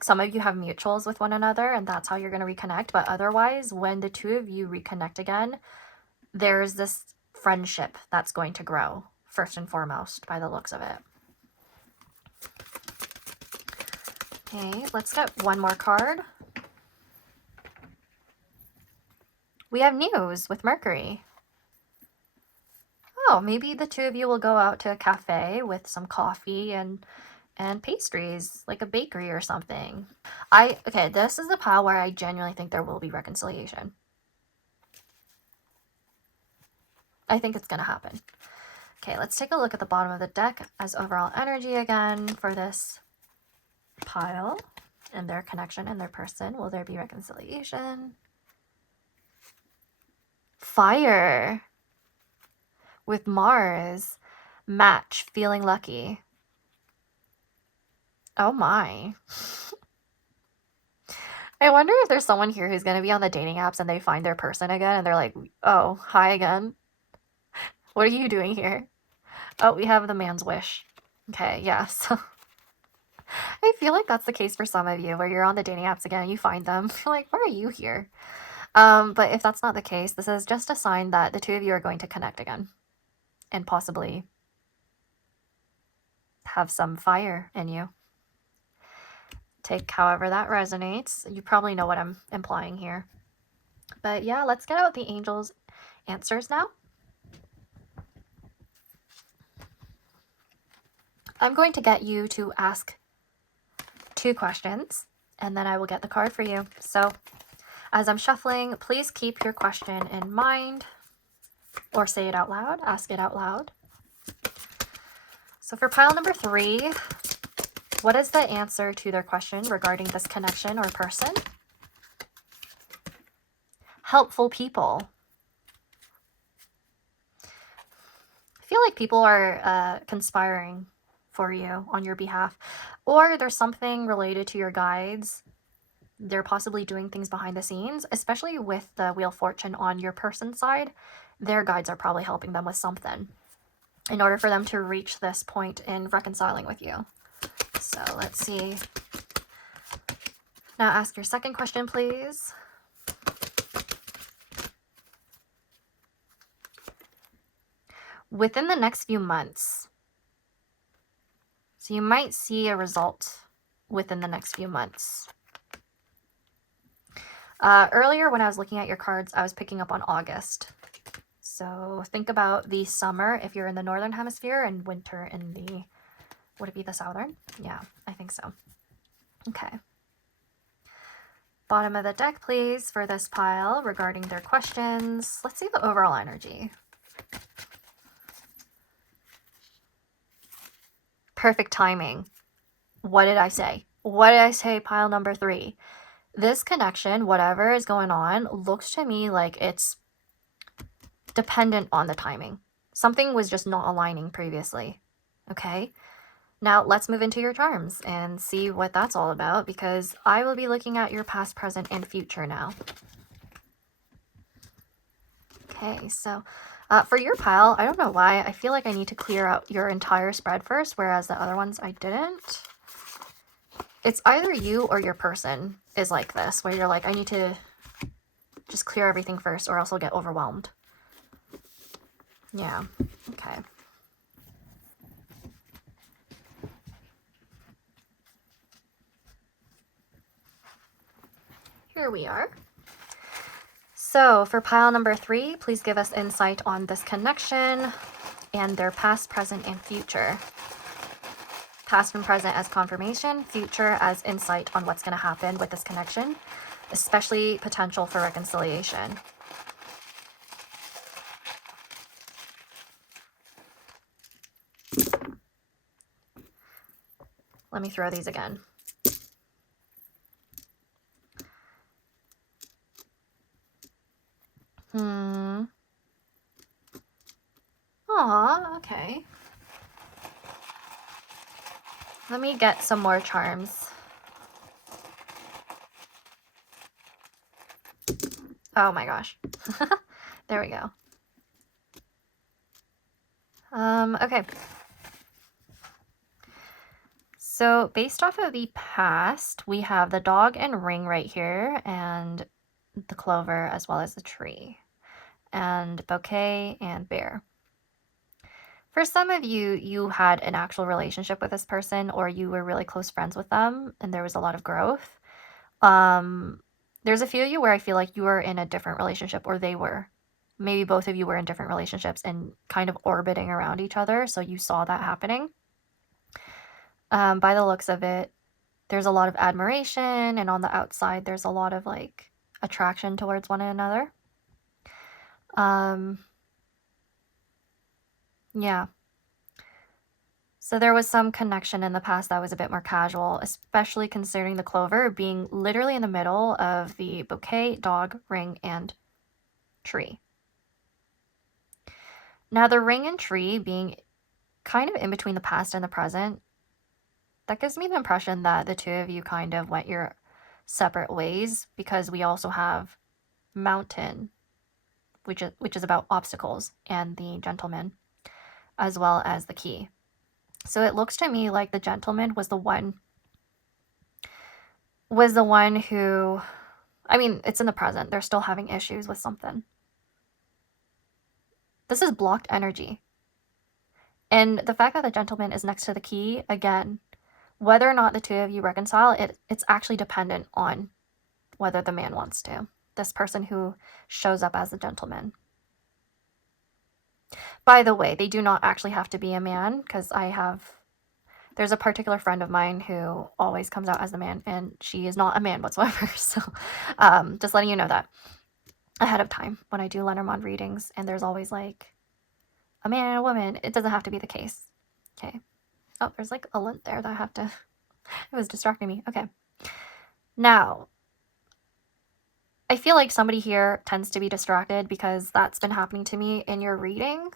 some of you have mutuals with one another and that's how you're going to reconnect. But otherwise, when the two of you reconnect again, there's this friendship that's going to grow first and foremost by the looks of it. Okay, let's get one more card. We have news with Mercury. Oh, maybe the two of you will go out to a cafe with some coffee and pastries, like a bakery or something. Okay, this is the pile where I genuinely think there will be reconciliation. I think it's going to happen. Okay, let's take a look at the bottom of the deck as overall energy again for this pile and their connection and their person. Will there be reconciliation? Fire with Mars. Match, feeling lucky. Oh my. I wonder if there's someone here who's going to be on the dating apps and they find their person again and they're like, oh, hi again. What are you doing here? Oh, we have the man's wish. Okay, yeah, so I feel like that's the case for some of you where you're on the dating apps again and you find them. You're like, why are you here? But if that's not the case, this is just a sign that the two of you are going to connect again and possibly have some fire in you. Take however that resonates. You probably know what I'm implying here. But yeah, let's get out the angels' answers now. I'm going to get you to ask 2 questions, and then I will get the card for you. So as I'm shuffling, please keep your question in mind or say it out loud, ask it out loud. So for pile number 3, what is the answer to their question regarding this connection or person? Helpful people. I feel like people are conspiring for you on your behalf, or there's something related to your guides. They're possibly doing things behind the scenes, especially with the Wheel of Fortune on your person's side. Their guides are probably helping them with something in order for them to reach this point in reconciling with you. So let's see. Now ask your second question, please. Within the next few months. So you might see a result within the next few months. Earlier when I was looking at your cards, I was picking up on August. So think about the summer if you're in the northern hemisphere and winter in the, would it be the southern? Yeah, I think so. Okay. Bottom of the deck, please, for this pile regarding their questions. Let's see the overall energy. Perfect timing. What did I say? What did I say, pile number 3? This connection, whatever is going on, looks to me like it's dependent on the timing. Something was just not aligning previously. Okay? Now let's move into your charms and see what that's all about, because I will be looking at your past, present, and future now. Okay, so for your pile, I don't know why, I feel like I need to clear out your entire spread first, whereas the other ones I didn't. It's either you or your person is like this, where you're like, I need to just clear everything first or else I'll get overwhelmed. Yeah, okay. Here we are. So for pile number 3, please give us insight on this connection and their past, present, and future. Past and present as confirmation, future as insight on what's going to happen with this connection, especially potential for reconciliation. Let me throw these again. Aw, okay. Let me get some more charms. Oh my gosh. There we go. Okay. So based off of the past, we have the dog and ring right here, and the clover as well as the tree, and bouquet and bear. For some of you, you had an actual relationship with this person, or you were really close friends with them and there was a lot of growth. There's a few of you where I feel like you were in a different relationship, or they were. Maybe both of you were in different relationships and kind of orbiting around each other, so you saw that happening. By the looks of it, there's a lot of admiration, and on the outside there's a lot of like attraction towards one another. Yeah. So there was some connection in the past that was a bit more casual, especially considering the clover being literally in the middle of the bouquet, dog, ring, and tree. Now the ring and tree being kind of in between the past and the present. That gives me the impression that the two of you kind of went your separate ways, because we also have Mountain, which is about obstacles, and the Gentleman, as well as the Key. So it looks to me like the Gentleman was the one who, I mean, it's in the present. They're still having issues with something. This is blocked energy. And the fact that the Gentleman is next to the Key, again, whether or not the two of you reconcile, it's actually dependent on whether the man wants to. This person who shows up as the Gentleman. By the way, they do not actually have to be a man, because there's a particular friend of mine who always comes out as the man, and she is not a man whatsoever. So just letting you know that ahead of time when I do Lenormand readings, and there's always like a man and a woman. It doesn't have to be the case. Okay. Oh, there's like a lint there that I have to, it was distracting me. Okay. Now, I feel like somebody here tends to be distracted, because that's been happening to me in your reading.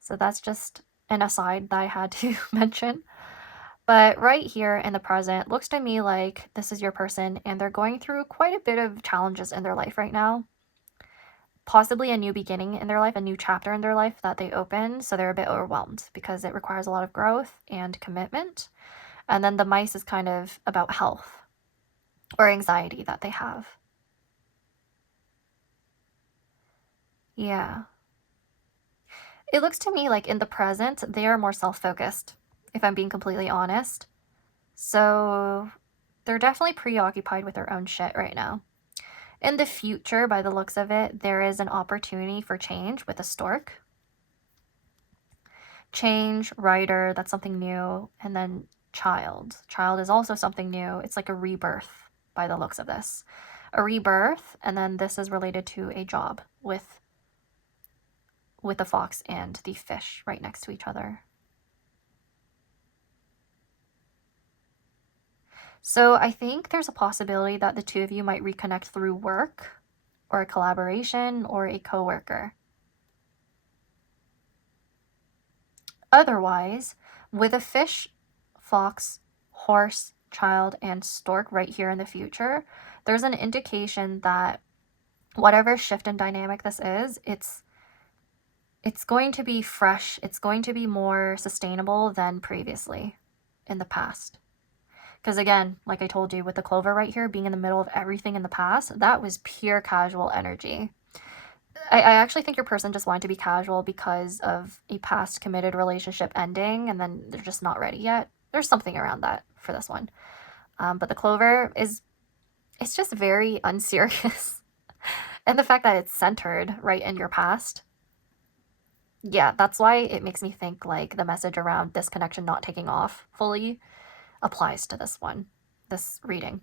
So that's just an aside that I had to mention. But right here in the present, looks to me like this is your person, and they're going through quite a bit of challenges in their life right now. Possibly a new beginning in their life, a new chapter in their life that they open. So they're a bit overwhelmed because it requires a lot of growth and commitment. And then the mice is kind of about health or anxiety that they have. Yeah. It looks to me like in the present, they are more self-focused, if I'm being completely honest. So they're definitely preoccupied with their own shit right now. In the future, by the looks of it, there is an opportunity for change with a stork. Change, writer, that's something new. And then child. Child is also something new. It's like a rebirth by the looks of this. A rebirth, and then this is related to a job with the fox and the fish right next to each other. So I think there's a possibility that the two of you might reconnect through work or a collaboration or a coworker. Otherwise, with a fish, fox, horse, child, and stork right here in the future, there's an indication that whatever shift in dynamic this is, it's going to be fresh. It's going to be more sustainable than previously in the past. Because again, like I told you, with the clover right here being in the middle of everything in the past, that was pure casual energy. I actually think your person just wanted to be casual because of a past committed relationship ending, and then they're just not ready yet. There's something around that for this one. But the clover it's just very unserious. And the fact that it's centered right in your past. Yeah, that's why it makes me think like the message around this connection not taking off fully applies to this one, this reading.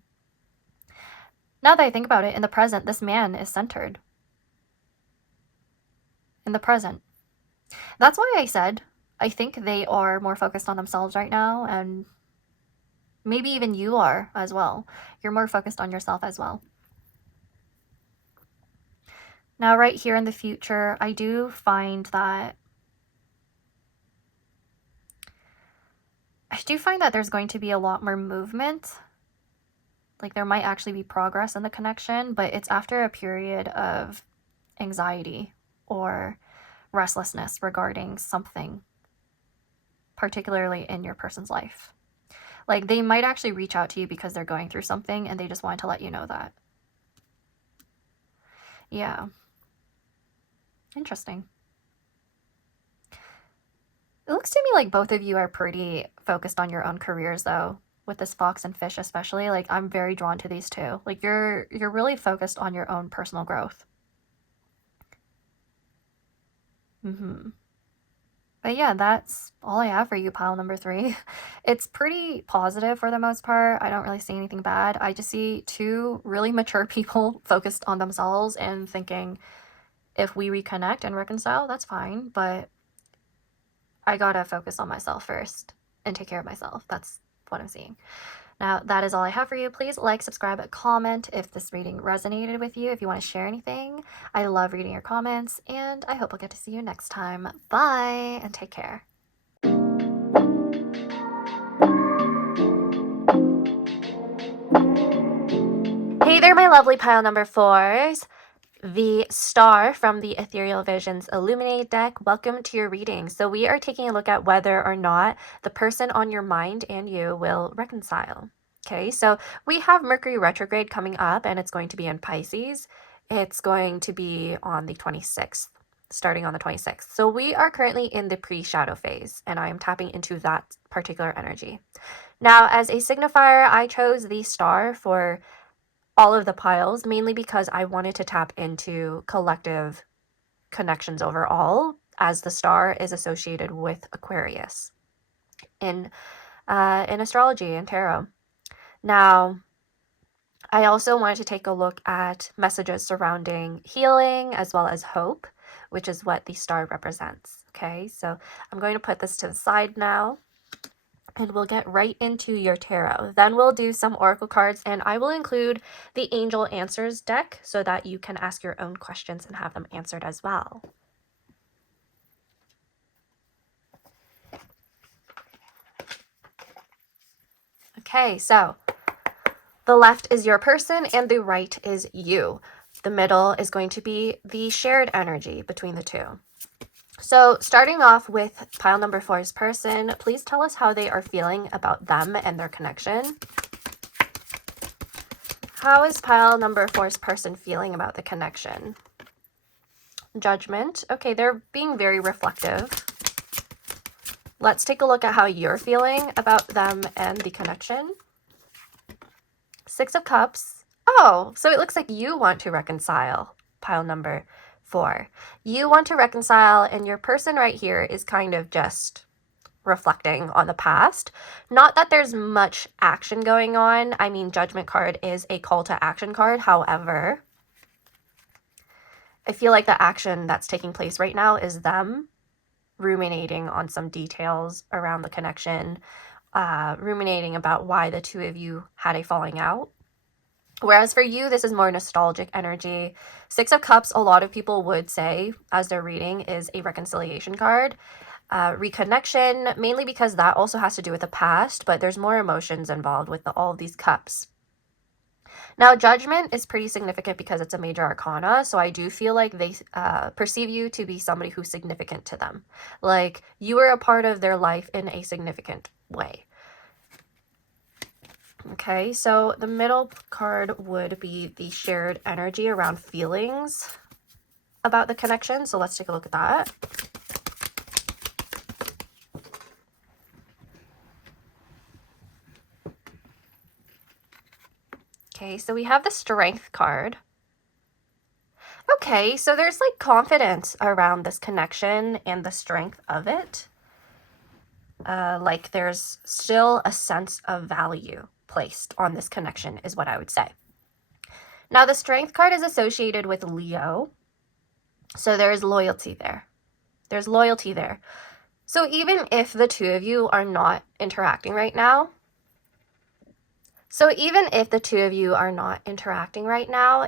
Now that I think about it, in the present, this man is centered. In the present. That's why I said I think they are more focused on themselves right now, and maybe even you are as well. You're more focused on yourself as well. Now, right here in the future, I do find that there's going to be a lot more movement. Like there might actually be progress in the connection, but it's after a period of anxiety or restlessness regarding something, particularly in your person's life. Like they might actually reach out to you because they're going through something and they just wanted to let you know that. Yeah. Interesting. It looks to me like both of you are pretty focused on your own careers though, with this fox and fish especially. Like I'm very drawn to these two. Like you're really focused on your own personal growth. But yeah, that's all I have for you, pile number 3. It's pretty positive for the most part. I don't really see anything bad. I just see two really mature people focused on themselves and thinking, if we reconnect and reconcile, that's fine. But I gotta focus on myself first and take care of myself. That's what I'm seeing. Now, that is all I have for you. Please like, subscribe, comment if this reading resonated with you, if you want to share anything. I love reading your comments, and I hope I'll get to see you next time. Bye, and take care. lovely pile number 4s, the Star from the Ethereal Visions Illuminated deck. Welcome to your reading. So we are taking a look at whether or not the person on your mind and you will reconcile. Okay, so we have Mercury retrograde coming up, and it's going to be in Pisces. It's going to be on the 26th, starting on the 26th. So we are currently in the pre-shadow phase, and I am tapping into that particular energy. Now, as a signifier, I chose the Star for all of the piles, mainly because I wanted to tap into collective connections overall, as the Star is associated with Aquarius in astrology and tarot. Now, I also wanted to take a look at messages surrounding healing as well as hope, which is what the Star represents. Okay, so I'm going to put this to the side now, and we'll get right into your tarot. Then we'll do some oracle cards, and I will include the Angel Answers deck so that you can ask your own questions and have them answered as well. Okay, so the left is your person and the right is you. The middle is going to be the shared energy between the two. So starting off with pile number 4's person, please tell us how they are feeling about them and their connection. How is pile number 4's person feeling about the connection? Judgment. Okay, they're being very reflective. Let's take a look at how you're feeling about them and the connection. 6 of Cups. Oh, so it looks like you want to reconcile, pile number 4. You want to reconcile, and your person right here is kind of just reflecting on the past. Not that there's much action going on. I mean, Judgment card is a call to action card. However, I feel like the action that's taking place right now is them ruminating on some details around the connection, ruminating about why the two of you had a falling out. Whereas for you, this is more nostalgic energy. 6 of Cups, a lot of people would say, as they're reading, is a reconciliation card. Reconnection, mainly because that also has to do with the past, but there's more emotions involved with all of these cups. Now, Judgment is pretty significant because it's a major arcana, so I do feel like they perceive you to be somebody who's significant to them. Like, you are a part of their life in a significant way. Okay, so the middle card would be the shared energy around feelings about the connection. So let's take a look at that. Okay, so we have the Strength card. Okay, so there's like confidence around this connection and the strength of it. Like there's still a sense of value placed on this connection is what I would say. Now, the Strength card is associated with Leo, so there's loyalty there. There's loyalty there. So even if the two of you are not interacting right now,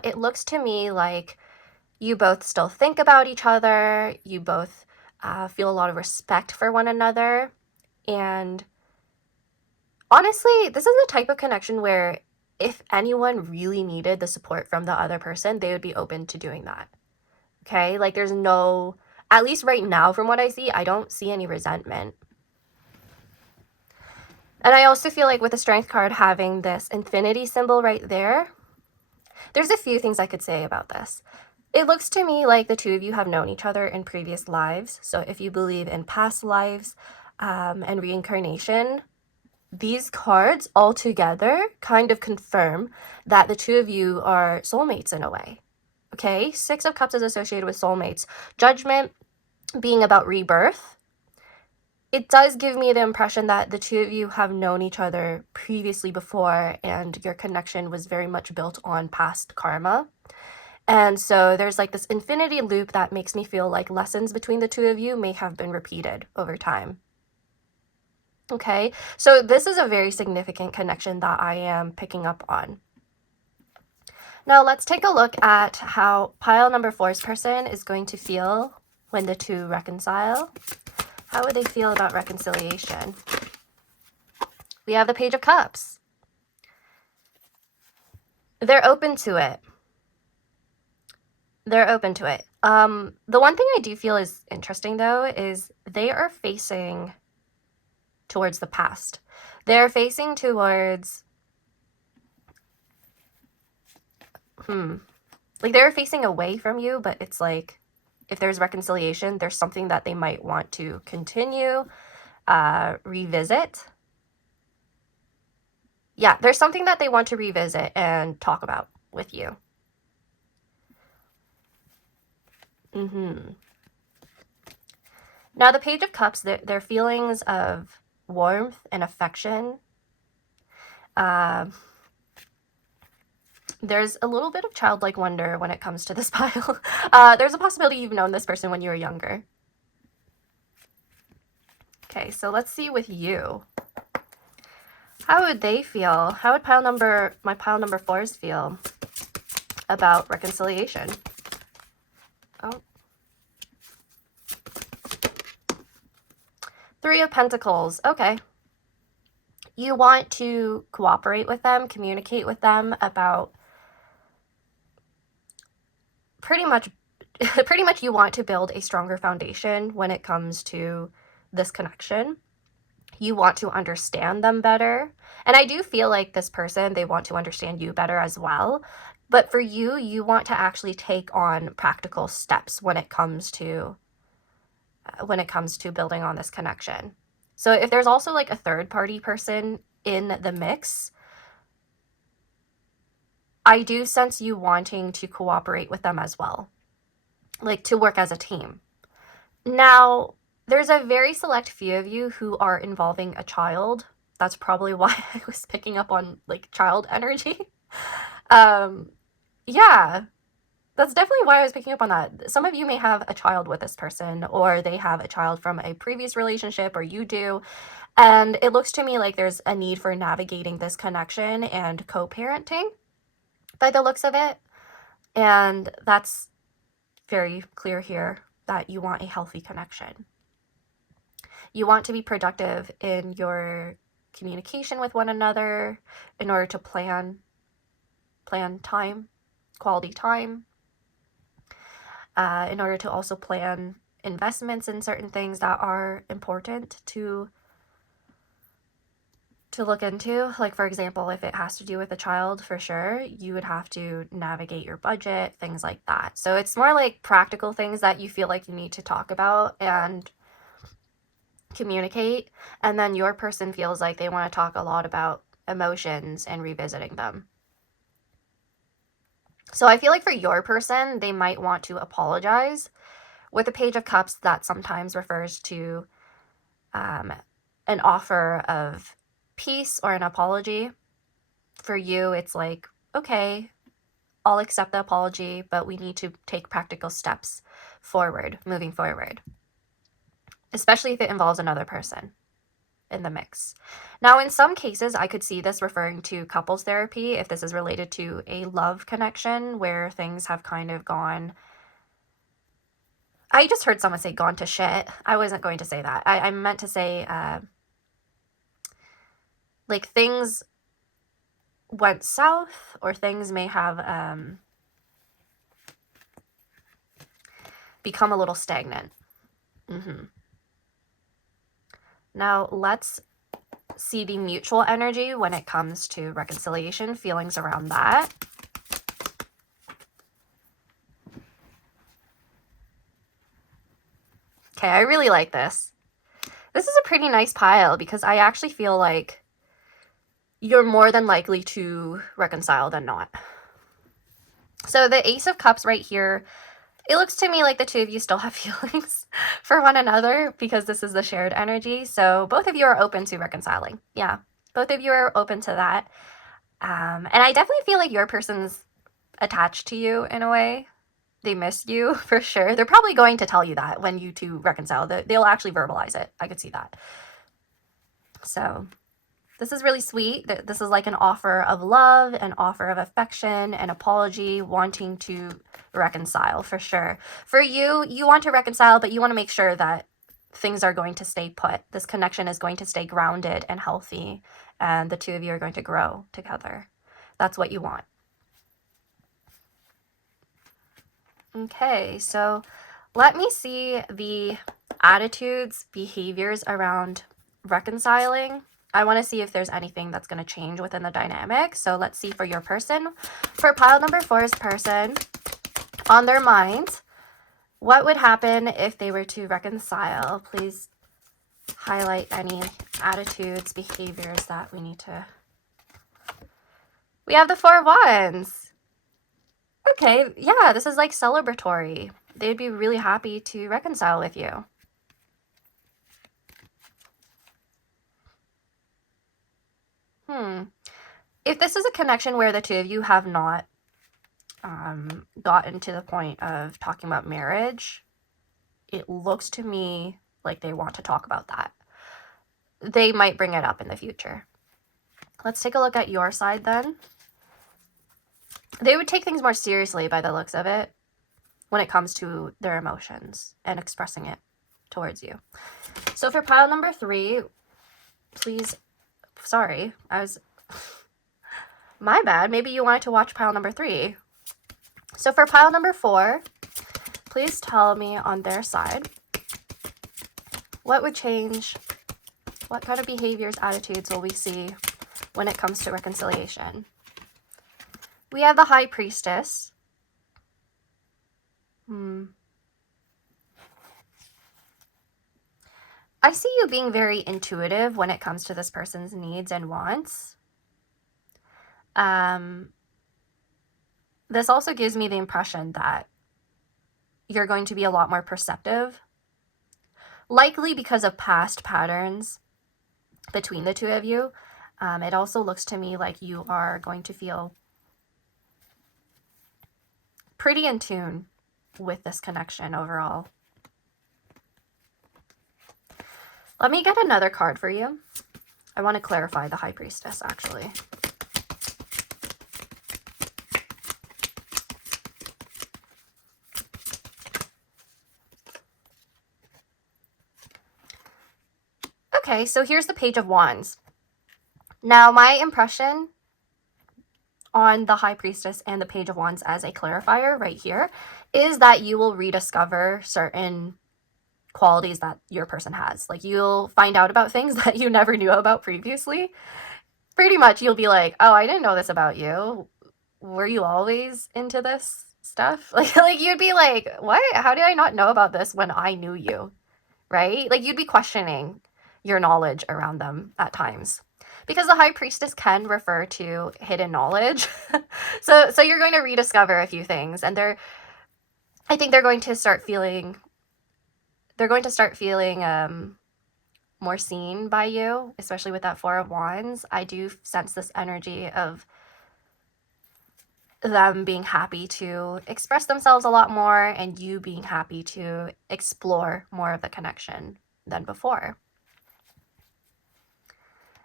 it looks to me like you both still think about each other, you both feel a lot of respect for one another, and honestly, this is the type of connection where if anyone really needed the support from the other person, they would be open to doing that. Okay? Like there's no, at least right now from what I see, I don't see any resentment. And I also feel like with the Strength card having this infinity symbol right there, there's a few things I could say about this. It looks to me like the two of you have known each other in previous lives. So if you believe in past lives and reincarnation, these cards all together kind of confirm that the two of you are soulmates in a way. Okay, 6 of Cups is associated with soulmates. Judgment being about rebirth. It does give me the impression that the two of you have known each other previously before, and your connection was very much built on past karma. And so there's like this infinity loop that makes me feel like lessons between the two of you may have been repeated over time. Okay, so this is a very significant connection that I am picking up on. Now let's take a look at how pile number 4's person is going to feel when the two reconcile. How would they feel about reconciliation? We have the Page of Cups. They're open to it. They're open to it. The one thing I do feel is interesting, though, is they are facing towards the past. They're facing towards, like they're facing away from you, but it's like, if there's reconciliation, there's something that they might want to continue, revisit. Yeah, there's something that they want to revisit and talk about with you. Now, the Page of Cups, their feelings of warmth and affection. There's a little bit of childlike wonder when it comes to this pile. There's a possibility you've known this person when you were younger. Okay, so let's see with you. How would they feel? How would my pile number 4s feel about reconciliation? Oh. 3 of Pentacles. Okay. You want to cooperate with them, communicate with them about pretty much you want to build a stronger foundation when it comes to this connection. You want to understand them better. And I do feel like this person, they want to understand you better as well. But for you, you want to actually take on practical steps when it comes to building on this connection. So if there's also like a third party person in the mix, I do sense you wanting to cooperate with them as well, like to work as a team. Now, there's a very select few of you who are involving a child. That's probably why I was picking up on like child energy. Yeah, that's definitely why I was picking up on that. Some of you may have a child with this person, or they have a child from a previous relationship, or you do. And it looks to me like there's a need for navigating this connection and co-parenting by the looks of it. And that's very clear here, that you want a healthy connection. You want to be productive in your communication with one another in order to plan time, quality time, in order to also plan investments in certain things that are important to look into. Like, for example, if it has to do with a child, for sure, you would have to navigate your budget, things like that. So it's more like practical things that you feel like you need to talk about and communicate. And then your person feels like they want to talk a lot about emotions and revisiting them. So I feel like for your person, they might want to apologize. With the Page of Cups, that sometimes refers to an offer of peace or an apology. For you, it's like, okay, I'll accept the apology, but we need to take practical steps forward, moving forward, especially if it involves another person in the mix. Now, in some cases, I could see this referring to couples therapy if this is related to a love connection where things have kind of gone... I just heard someone say gone to shit. I wasn't going to say that. I meant to say like things went south, or things may have become a little stagnant. Now let's see the mutual energy when it comes to reconciliation, feelings around that. Okay, I really like this. This is a pretty nice pile because I actually feel like you're more than likely to reconcile than not. So the Ace of Cups right here, it looks to me like the two of you still have feelings for one another because this is the shared energy. So both of you are open to reconciling. Yeah, both of you are open to that. And I definitely feel like your person's attached to you in a way. They miss you for sure. They're probably going to tell you that when you two reconcile. They'll actually verbalize it. I could see that. So this is really sweet. This is like an offer of love, an offer of affection, an apology, wanting to reconcile for sure. For you, you want to reconcile, but you want to make sure that things are going to stay put. This connection is going to stay grounded and healthy, and the two of you are going to grow together. That's what you want. Okay, so let me see the attitudes, behaviors around reconciling. I want to see if there's anything that's going to change within the dynamic. So let's see for your person. For pile number 4's person, on their mind, what would happen if they were to reconcile? Please highlight any attitudes, behaviors that we need to... We have the 4 of Wands. Okay, yeah, this is like celebratory. They'd be really happy to reconcile with you. If this is a connection where the two of you have not gotten to the point of talking about marriage, it looks to me like they want to talk about that. They might bring it up in the future. Let's take a look at your side then. They would take things more seriously by the looks of it when it comes to their emotions and expressing it towards you. So for pile number 3, please, sorry, my bad. Maybe you wanted to watch pile number 3. So for pile number 4, please tell me on their side, what would change? What kind of behaviors, attitudes will we see when it comes to reconciliation? We have the High Priestess. I see you being very intuitive when it comes to this person's needs and wants. This also gives me the impression that you're going to be a lot more perceptive, likely because of past patterns between the two of you. It also looks to me like you are going to feel pretty in tune with this connection overall. Let me get another card for you. I want to clarify the High Priestess, actually. Okay, so here's the Page of Wands. Now, my impression on the High Priestess and the Page of Wands as a clarifier right here is that you will rediscover certain qualities that your person has. Like, you'll find out about things that you never knew about previously. Pretty much, you'll be like, oh, I didn't know this about you. Were you always into this stuff? Like you'd be like, what? How did I not know about this when I knew you? Right? Like, you'd be questioning your knowledge around them at times. Because the High Priestess can refer to hidden knowledge. So you're going to rediscover a few things. And I think they're going to start feeling more seen by you, especially with that 4 of Wands. I do sense this energy of them being happy to express themselves a lot more and you being happy to explore more of the connection than before.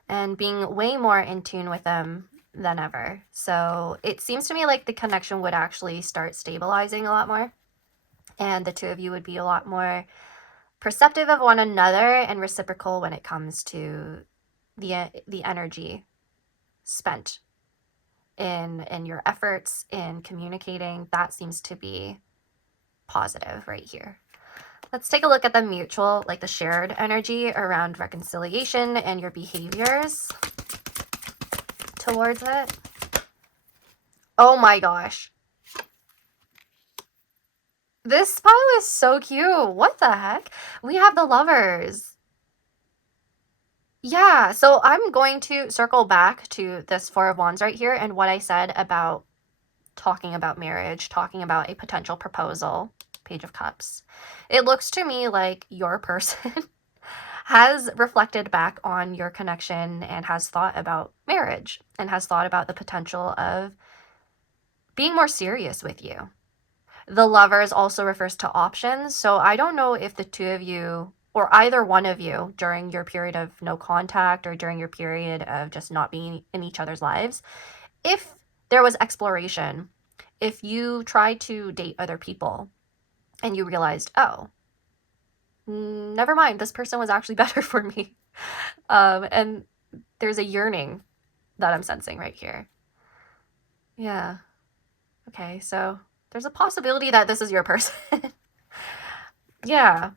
And being way more in tune with them than ever. So it seems to me like the connection would actually start stabilizing a lot more. And the two of you would be a lot more perceptive of one another and reciprocal when it comes to the energy spent in your efforts in communicating. That seems to be positive right here. Let's take a look at the mutual, like the shared energy around reconciliation and your behaviors towards it. Oh my gosh. This pile is so cute. What the heck? We have the Lovers. Yeah, so I'm going to circle back to this 4 of Wands right here and what I said about talking about marriage, talking about a potential proposal, Page of Cups. It looks to me like your person has reflected back on your connection and has thought about marriage and has thought about the potential of being more serious with you. The Lovers also refers to options. So I don't know if the two of you or either one of you during your period of no contact or during your period of just not being in each other's lives, if there was exploration, if you tried to date other people and you realized, oh, never mind, this person was actually better for me. And there's a yearning that I'm sensing right here. Yeah. Okay, so There's a possibility that this is your person. Yeah.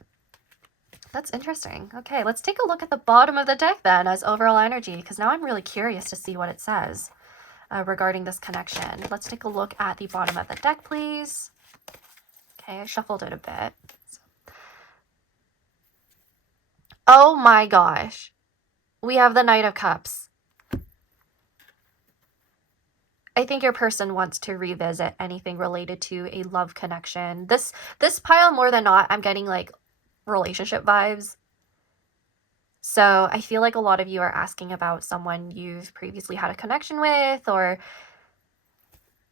That's interesting. Okay, let's take a look at the bottom of the deck then as overall energy, because now I'm really curious to see what it says regarding this connection. Let's take a look at the bottom of the deck, please. Okay, I shuffled it a bit. Oh my gosh. We have the Knight of Cups. I think your person wants to revisit anything related to a love connection. This pile, more than not, I'm getting like relationship vibes. So I feel like a lot of you are asking about someone you've previously had a connection with, or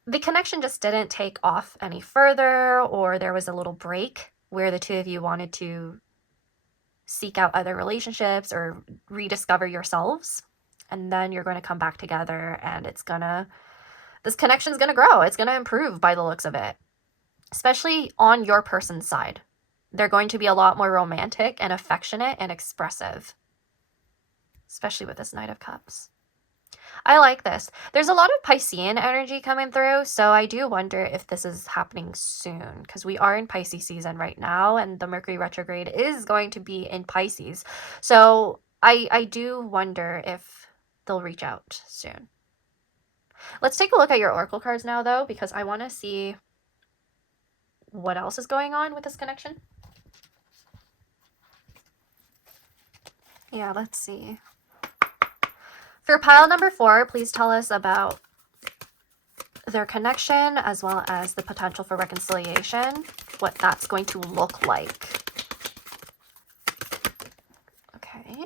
the connection just didn't take off any further, or there was a little break where the two of you wanted to seek out other relationships or rediscover yourselves, and then you're going to come back together, and this connection's going to grow. It's going to improve by the looks of it, especially on your person's side. They're going to be a lot more romantic and affectionate and expressive, especially with this Knight of Cups. I like this. There's a lot of Piscean energy coming through, so I do wonder if this is happening soon, because we are in Pisces season right now, and the Mercury retrograde is going to be in Pisces. So I do wonder if they'll reach out soon. Let's take a look at your oracle cards now, though, because I want to see what else is going on with this connection. Yeah, let's see. For pile number 4, please tell us about their connection as well as the potential for reconciliation, what that's going to look like. Okay.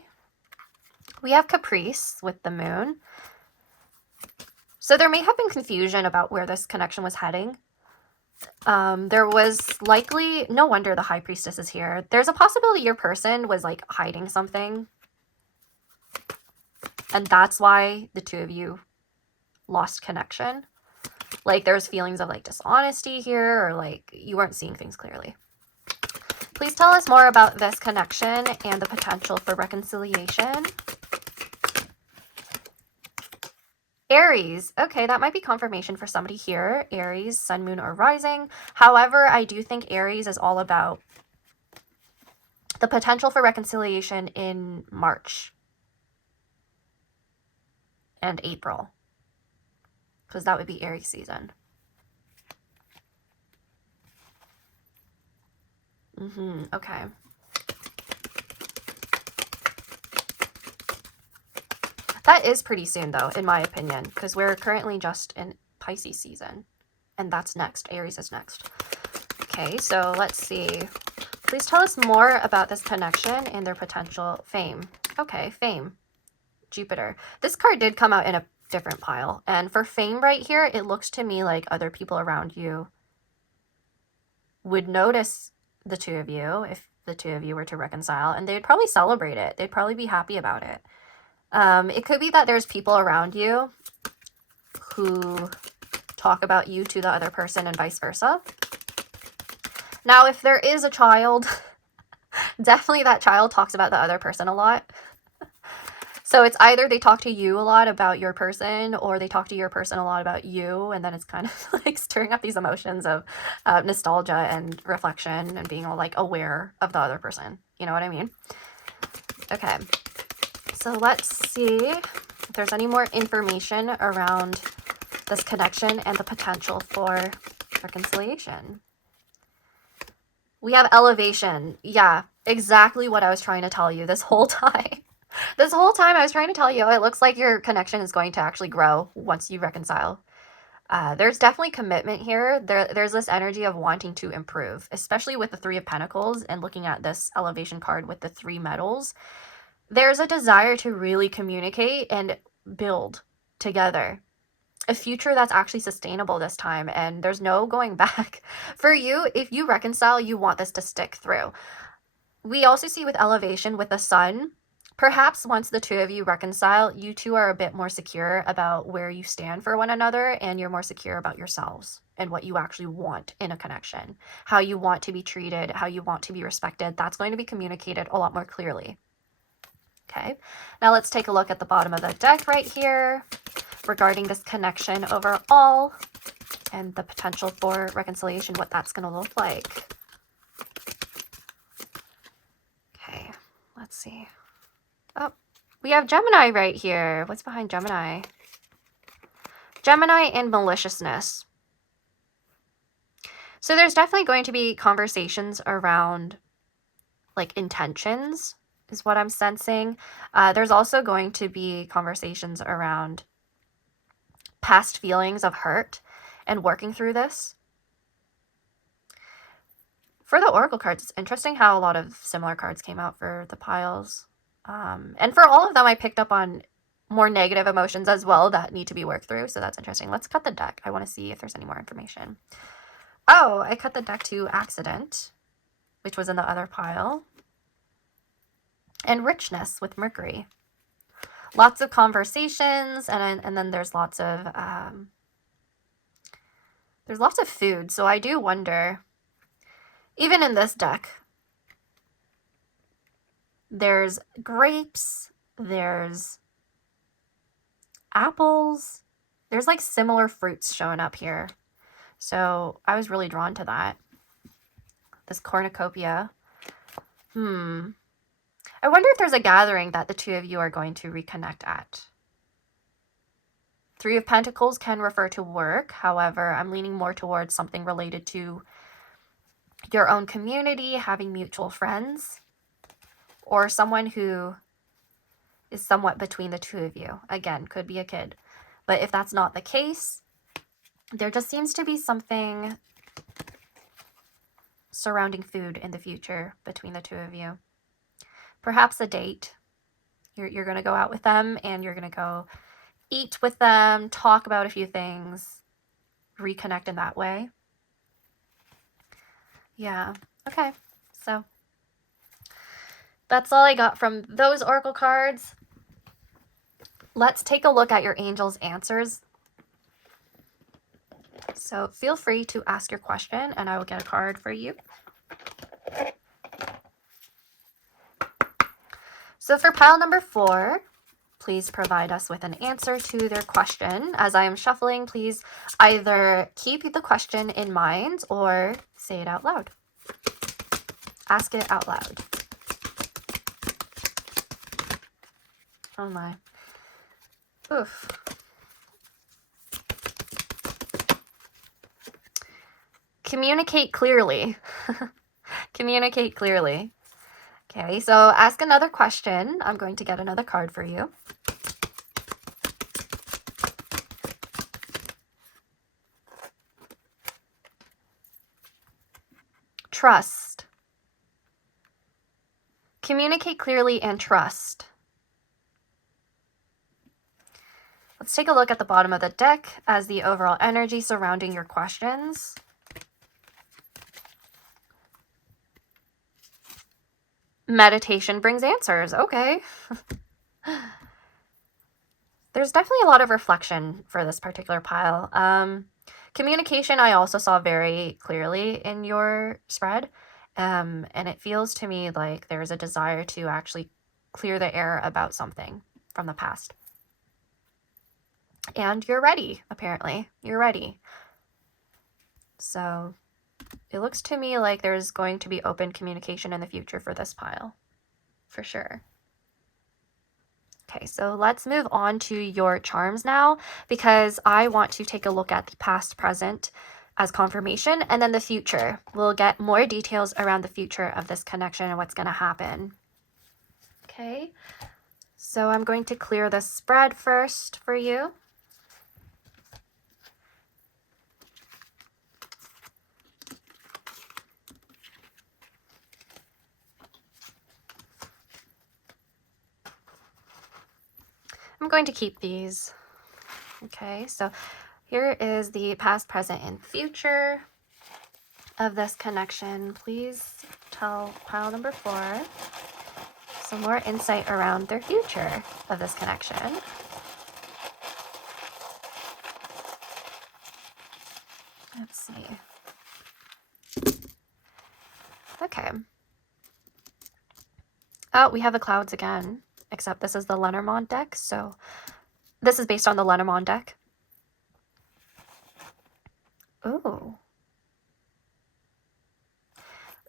We have Caprice with the moon. So there may have been confusion about where this connection was heading. There was likely, no wonder the High Priestess is here. There's a possibility your person was like hiding something. And that's why the two of you lost connection. Like there's feelings of like dishonesty here, or like you weren't seeing things clearly. Please tell us more about this connection and the potential for reconciliation. Aries. Okay, that might be confirmation for somebody here. Aries, sun, moon, or rising. However, I do think Aries is all about the potential for reconciliation in March and April, because that would be Aries season. Okay. That is pretty soon, though, in my opinion, because we're currently just in Pisces season, and that's next. Aries is next. Okay, so let's see. Please tell us more about this connection and their potential fame. Okay, fame. Jupiter. This card did come out in a different pile, and for fame right here, it looks to me like other people around you would notice the two of you if the two of you were to reconcile, and they'd probably celebrate it. They'd probably be happy about it. It could be that there's people around you who talk about you to the other person and vice versa. Now, if there is a child, definitely that child talks about the other person a lot. So it's either they talk to you a lot about your person, or they talk to your person a lot about you, and then it's kind of like stirring up these emotions of nostalgia and reflection and being all like aware of the other person. You know what I mean? Okay. So let's see if there's any more information around this connection and the potential for reconciliation. We have elevation. Yeah, exactly what I was trying to tell you this whole time. This whole time I was trying to tell you, it looks like your connection is going to actually grow once you reconcile. There's definitely commitment here. There's this energy of wanting to improve, especially with the 3 of Pentacles and looking at this elevation card with the 3 metals. There's a desire to really communicate and build together a future that's actually sustainable this time, and there's no going back. For you, if you reconcile, you want this to stick through. We also see with elevation with the sun, perhaps once the two of you reconcile, you two are a bit more secure about where you stand for one another, and you're more secure about yourselves and what you actually want in a connection, how you want to be treated, how you want to be respected. That's going to be communicated a lot more clearly. Okay, now let's take a look at the bottom of the deck right here regarding this connection overall. and the potential for reconciliation, what that's going to look like. Okay, let's see. Oh, we have Gemini right here. What's behind Gemini? Gemini and maliciousness. So there's definitely going to be conversations around like intentions is what I'm sensing. There's also going to be conversations around past feelings of hurt and working through this. For the Oracle cards, it's interesting how a lot of similar cards came out for the piles. And for all of them, I picked up on more negative emotions as well that need to be worked through. So that's interesting. Let's cut the deck. I want to see if there's any more information. Oh, I cut the deck to accident, which was in the other pile. And richness with Mercury. Lots of conversations, and then there's lots of food. So I do wonder, even in this deck, there's grapes, there's apples, there's like similar fruits showing up here. So I was really drawn to that. This cornucopia. I wonder if there's a gathering that the two of you are going to reconnect at. Three of Pentacles can refer to work. However, I'm leaning more towards something related to your own community, having mutual friends, or someone who is somewhat between the two of you. Again, could be a kid. But if that's not the case, there just seems to be something surrounding food in the future between the two of you. Perhaps a date. You're going to go out with them and you're going to go eat with them, talk about a few things, reconnect in that way. Yeah. Okay. So that's all I got from those Oracle cards. Let's take a look at your angel's answers. So feel free to ask your question and I will get a card for you. So for pile number 4, please provide us with an answer to their question. As I am shuffling, please either keep the question in mind or say it out loud. Ask it out loud. Oh my. Oof. Communicate clearly. Communicate clearly. Okay, so ask another question. I'm going to get another card for you. Trust. Communicate clearly and trust. Let's take a look at the bottom of the deck as the overall energy surrounding your questions. Meditation brings answers. Okay. There's definitely a lot of reflection for this particular pile. Communication I also saw very clearly in your spread. And it feels to me like there's a desire to actually clear the air about something from the past. And you're ready, apparently. You're ready. So it looks to me like there's going to be open communication in the future for this pile. For sure. Okay, so let's move on to your charms now, because I want to take a look at the past, present as confirmation, and then the future. We'll get more details around the future of this connection and what's going to happen. Okay, so I'm going to clear the spread first for you. I'm going to keep these. Okay, so here is the past, present, and future of this connection. Please tell pile number 4 some more insight around their future of this connection. Let's see. Okay. Oh, we have the clouds again. Except this is the Lenormand deck, so this is based on the Lenormand deck. Ooh.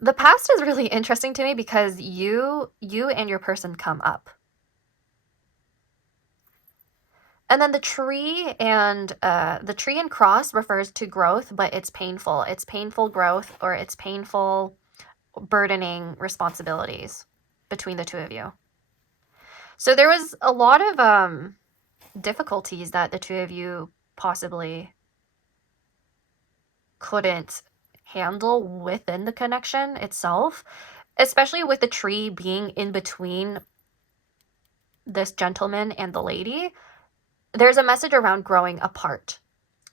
The past is really interesting to me because you and your person come up. And then the tree and cross refers to growth, but it's painful. It's painful growth, or it's painful burdening responsibilities between the two of you. So there was a lot of difficulties that the two of you possibly couldn't handle within the connection itself, especially with the tree being in between this gentleman and the lady. There's a message around growing apart.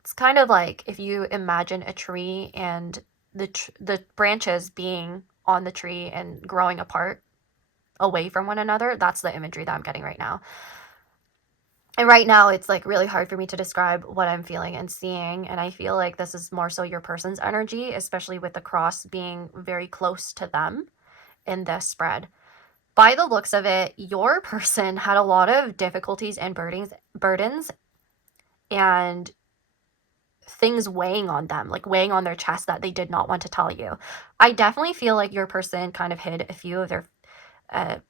It's kind of like if you imagine a tree and the branches being on the tree and growing apart away from one another. That's the imagery that I'm getting right now. And right now it's like really hard for me to describe what I'm feeling and seeing. And I feel like this is more so your person's energy, especially with the cross being very close to them in this spread. By the looks of it, your person had a lot of difficulties and burdens and things weighing on them, like weighing on their chest that they did not want to tell you. I definitely feel like your person kind of hid a few of their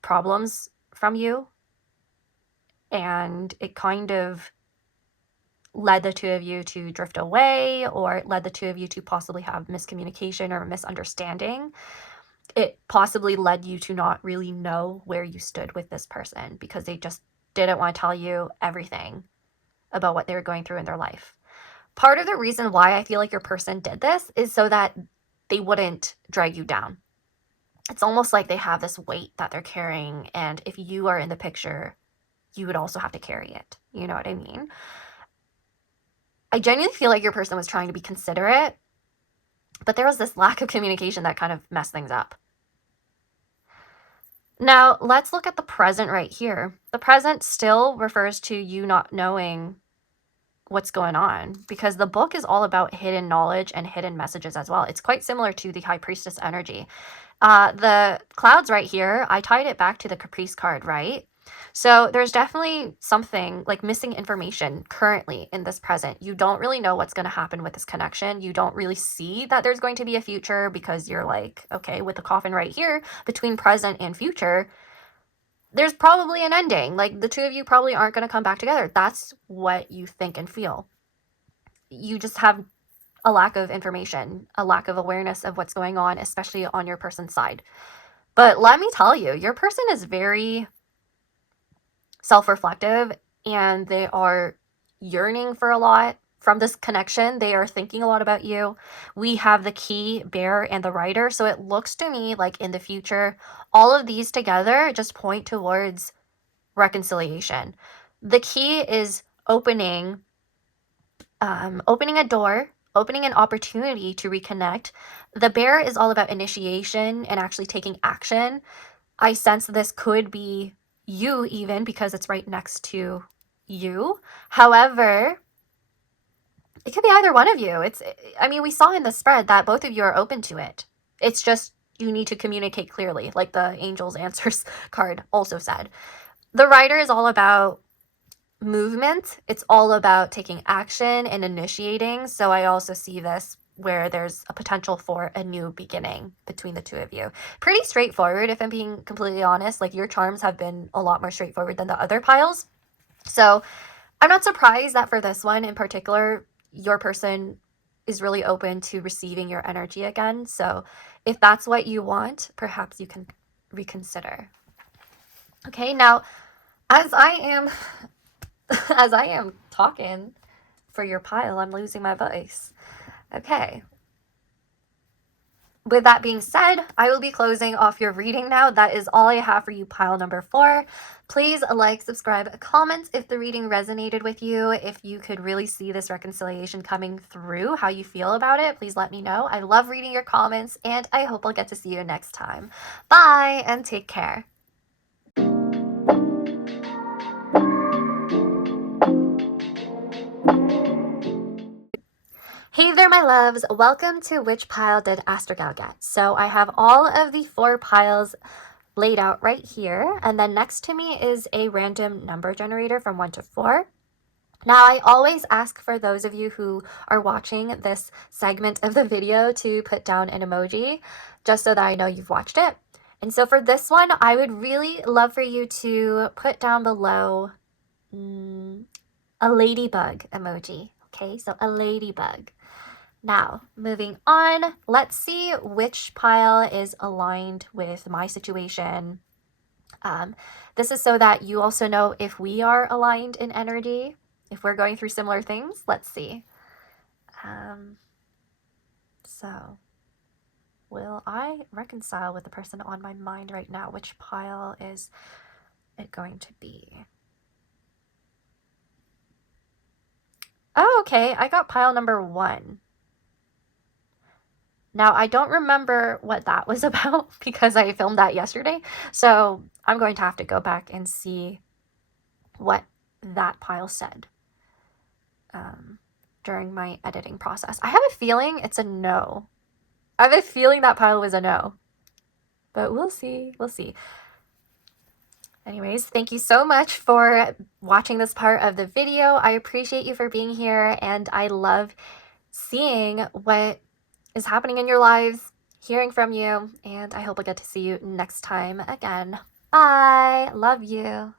problems from you, and it kind of led the two of you to drift away, or it led the two of you to possibly have miscommunication or misunderstanding. It possibly led you to not really know where you stood with this person because they just didn't want to tell you everything about what they were going through in their life. Part of the reason why I feel like your person did this is so that they wouldn't drag you down. It's almost like they have this weight that they're carrying, and if you are in the picture, you would also have to carry it. You know what I mean? I genuinely feel like your person was trying to be considerate, but there was this lack of communication that kind of messed things up. Now, let's look at the present right here. The present still refers to you not knowing what's going on, because the book is all about hidden knowledge and hidden messages as well. It's quite similar to the High Priestess energy. The clouds right here, I tied it back to the Caprice card, right? So there's definitely something like missing information currently in this present. You don't really know what's going to happen with this connection. You don't really see that there's going to be a future because you're like, okay, with the coffin right here between present and future, there's probably an ending. Like the two of you probably aren't going to come back together. That's what you think and feel. You just have a lack of information, a lack of awareness of what's going on, especially on your person's side. But let me tell you, your person is very self-reflective, and they are yearning for a lot from this connection. They are thinking a lot about you. We have the key, bear, and the rider. So it looks to me like in the future, all of these together just point towards reconciliation. The key is opening a door, opening an opportunity to reconnect. The bear is all about initiation and actually taking action. I sense this could be you even because it's right next to you. However, it could be either one of you. We saw in the spread that both of you are open to it. It's just you need to communicate clearly, like the Angel's Answers card also said. The rider is all about movement. It's all about taking action and initiating. So I also see this where there's a potential for a new beginning between the two of you. Pretty straightforward, if I'm being completely honest. Like your charms have been a lot more straightforward than the other piles. So I'm not surprised that for this one in particular, your person is really open to receiving your energy again. So if that's what you want, perhaps you can reconsider. Okay, now as I am talking for your pile, I'm losing my voice. Okay. With that being said, I will be closing off your reading now. That is all I have for you, pile number 4. Please like, subscribe, comment if the reading resonated with you. If you could really see this reconciliation coming through, how you feel about it, please let me know. I love reading your comments, and I hope I'll get to see you next time. Bye, and take care. Hey there, my loves. Welcome to Which Pile Did ASTROG L Get? So I have all of the 4 piles laid out right here. And then next to me is a random number generator from 1 to 4. Now, I always ask for those of you who are watching this segment of the video to put down an emoji, just so that I know you've watched it. And so for this one, I would really love for you to put down below a ladybug emoji. Okay, so a ladybug. Now, moving on, let's see which pile is aligned with my situation. This is so that you also know if we are aligned in energy, if we're going through similar things. Let's see. So, will I reconcile with the person on my mind right now? Which pile is it going to be? Oh, okay, I got pile number 1. Now, I don't remember what that was about because I filmed that yesterday, so I'm going to have to go back and see what that pile said during my editing process. I have a feeling it's a no. I have a feeling that pile was a no, but we'll see. We'll see. Anyways, thank you so much for watching this part of the video. I appreciate you for being here, and I love seeing what is happening in your lives, hearing from you, and I hope I get to see you next time again. Bye. Love you.